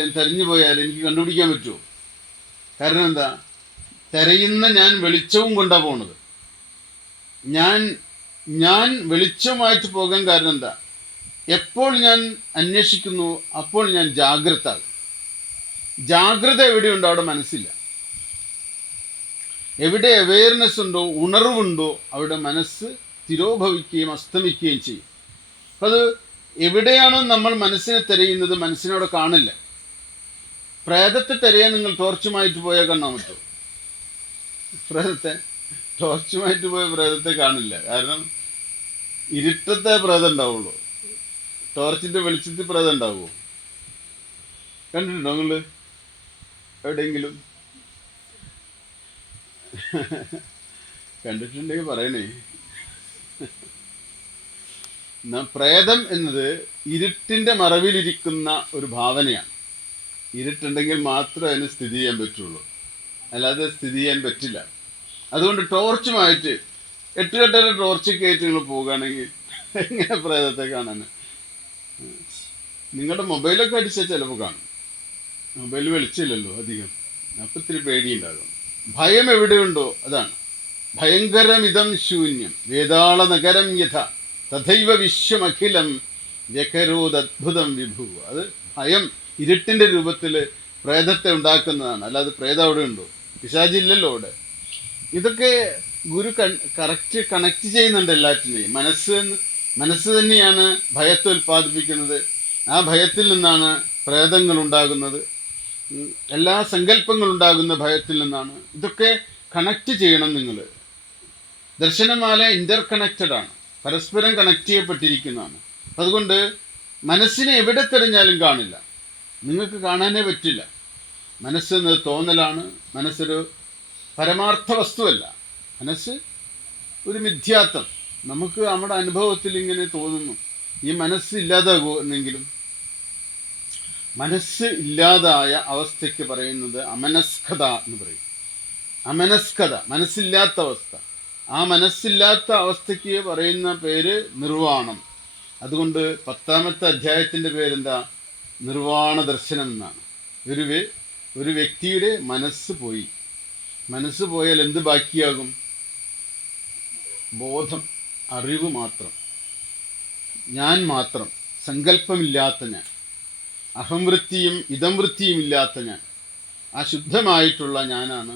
എന്ന് തെരഞ്ഞു പോയാൽ എനിക്ക് കണ്ടുപിടിക്കാൻ പറ്റുമോ? കാരണം എന്താ? തിരയുന്ന ഞാൻ വെളിച്ചവും കൊണ്ടാണ് പോണത്. ഞാൻ വെളിച്ചമായിട്ട് പോകാൻ കാരണം എന്താ? എപ്പോൾ ഞാൻ അന്വേഷിക്കുന്നു അപ്പോൾ ഞാൻ ജാഗ്രത ആകും. ജാഗ്രത എവിടെയുണ്ടോ അവിടെ മനസ്സില്ല. എവിടെ അവെയർനെസ് ഉണ്ടോ, ഉണർവുണ്ടോ, അവിടെ മനസ്സ് തിരോഭവിക്കുകയും അസ്തമിക്കുകയും ചെയ്യും. അപ്പം അത് എവിടെയാണോ നമ്മൾ മനസ്സിനെ തിരയുന്നത്, മനസ്സിനവിടെ കാണില്ല. പ്രേതത്തെ തിരയാൻ നിങ്ങൾ ടോർച്ചുമായിട്ട് പോയാൽ കാണാൻ പറ്റുമോ? ടോർച്ചുമായിട്ട് പോയ പ്രേതത്തെ കാണില്ല. കാരണം ഇരുട്ടത്തെ പ്രേതം ഉണ്ടാവുള്ളൂ. ടോർച്ചിന്റെ വെളിച്ചത്തിൽ പ്രേതം ഉണ്ടാവുമോ? കണ്ടിട്ടുണ്ടോ നിങ്ങള് എവിടെയെങ്കിലും? കണ്ടിട്ടുണ്ടെങ്കിൽ പറയണേ. പ്രേതം എന്നത് ഇരുട്ടിന്റെ മറവിലിരിക്കുന്ന ഒരു ഭാവനയാണ്. ഇരുട്ടുണ്ടെങ്കിൽ മാത്രമേ അതിന് സ്ഥിതി ചെയ്യാൻ പറ്റുള്ളൂ, അല്ലാതെ സ്ഥിതി ചെയ്യാൻ പറ്റില്ല. അതുകൊണ്ട് ടോർച്ചുമായിട്ട് 8 കെട്ടര ടോർച്ച് കയറ്റി നിങ്ങൾ പോകുകയാണെങ്കിൽ എങ്ങനെ പ്രേതത്തെ കാണാൻ? നിങ്ങളുടെ മൊബൈലൊക്കെ അടിച്ചാൽ ചിലപ്പോൾ കാണും. മൊബൈൽ വെളിച്ചില്ലല്ലോ അധികം, അപ്പം ഇത്തിരി പേടിയുണ്ടാകും. ഭയം എവിടെയുണ്ടോ അതാണ്. ഭയങ്കരമിതം ശൂന്യം വേതാള നഗരം യഥ തഥൈവ വിശ്വമഖിലം വ്യകരോദദ്ഭുതം വിഭു. അത് ഭയം ഇരുട്ടിന്റെ രൂപത്തിൽ പ്രേതത്തെ ഉണ്ടാക്കുന്നതാണ്, അല്ലാതെ പ്രേതം അവിടെ ഉണ്ടോ? പിശാചില്ലല്ലോ അവിടെ. ഇതൊക്കെ ഗുരു കണക്ട് ചെയ്യുന്നുണ്ട് എല്ലാറ്റിനെയും. മനസ്സ് തന്നെയാണ് ഭയത്തെ ഉൽപ്പാദിപ്പിക്കുന്നത്. ആ ഭയത്തിൽ നിന്നാണ് പ്രേതങ്ങൾ ഉണ്ടാകുന്നത്. എല്ലാ സങ്കല്പങ്ങളുണ്ടാകുന്ന ഭയത്തിൽ നിന്നാണ്. ഇതൊക്കെ കണക്ട് ചെയ്യണം നിങ്ങൾ. ദർശനമാല ഇന്റർ കണക്റ്റഡ് ആണ്, പരസ്പരം കണക്ട് ചെയ്യപ്പെട്ടിരിക്കുന്നതാണ്. അതുകൊണ്ട് മനസ്സിനെ എവിടെ തിരഞ്ഞാലും കാണില്ല, നിങ്ങൾക്ക് കാണാനേ പറ്റില്ല. മനസ്സെന്നത് തോന്നലാണ്. മനസ്സൊരു പരമാർത്ഥ വസ്തുവല്ല. മനസ്സ് ഒരു മിഥ്യാത്വം. നമുക്ക് നമ്മുടെ അനുഭവത്തിൽ ഇങ്ങനെ തോന്നുന്നു ഈ മനസ്സ് ഇല്ലാതാകുമെന്നെങ്കിലും. മനസ്സ് ഇല്ലാതായ അവസ്ഥയ്ക്ക് പറയുന്നത് അമനസ്കത എന്ന് പറയും. അമനസ്കത, മനസ്സില്ലാത്ത അവസ്ഥ. ആ മനസ്സില്ലാത്ത അവസ്ഥയ്ക്ക് പറയുന്ന പേര് നിർവാണം. അതുകൊണ്ട് 10ാമത്തെ അധ്യായത്തിൻ്റെ പേരെന്താ? നിർവാണ ദർശനം എന്നാണ്. ഒരു വ്യക്തിയുടെ മനസ്സ് പോയി. മനസ്സ് പോയാൽ എന്ത് ബാക്കിയാകും? ബോധം, അറിവ് മാത്രം, ഞാൻ മാത്രം, സങ്കല്പമില്ലാത്ത ഞാൻ, അഹംവൃത്തിയും ഇതംവൃത്തിയും ഇല്ലാത്ത ഞാൻ. ആ ശുദ്ധമായിട്ടുള്ള ഞാനാണ്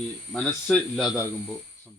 ഈ മനസ്സ് ഇല്ലാതാകുമ്പോൾ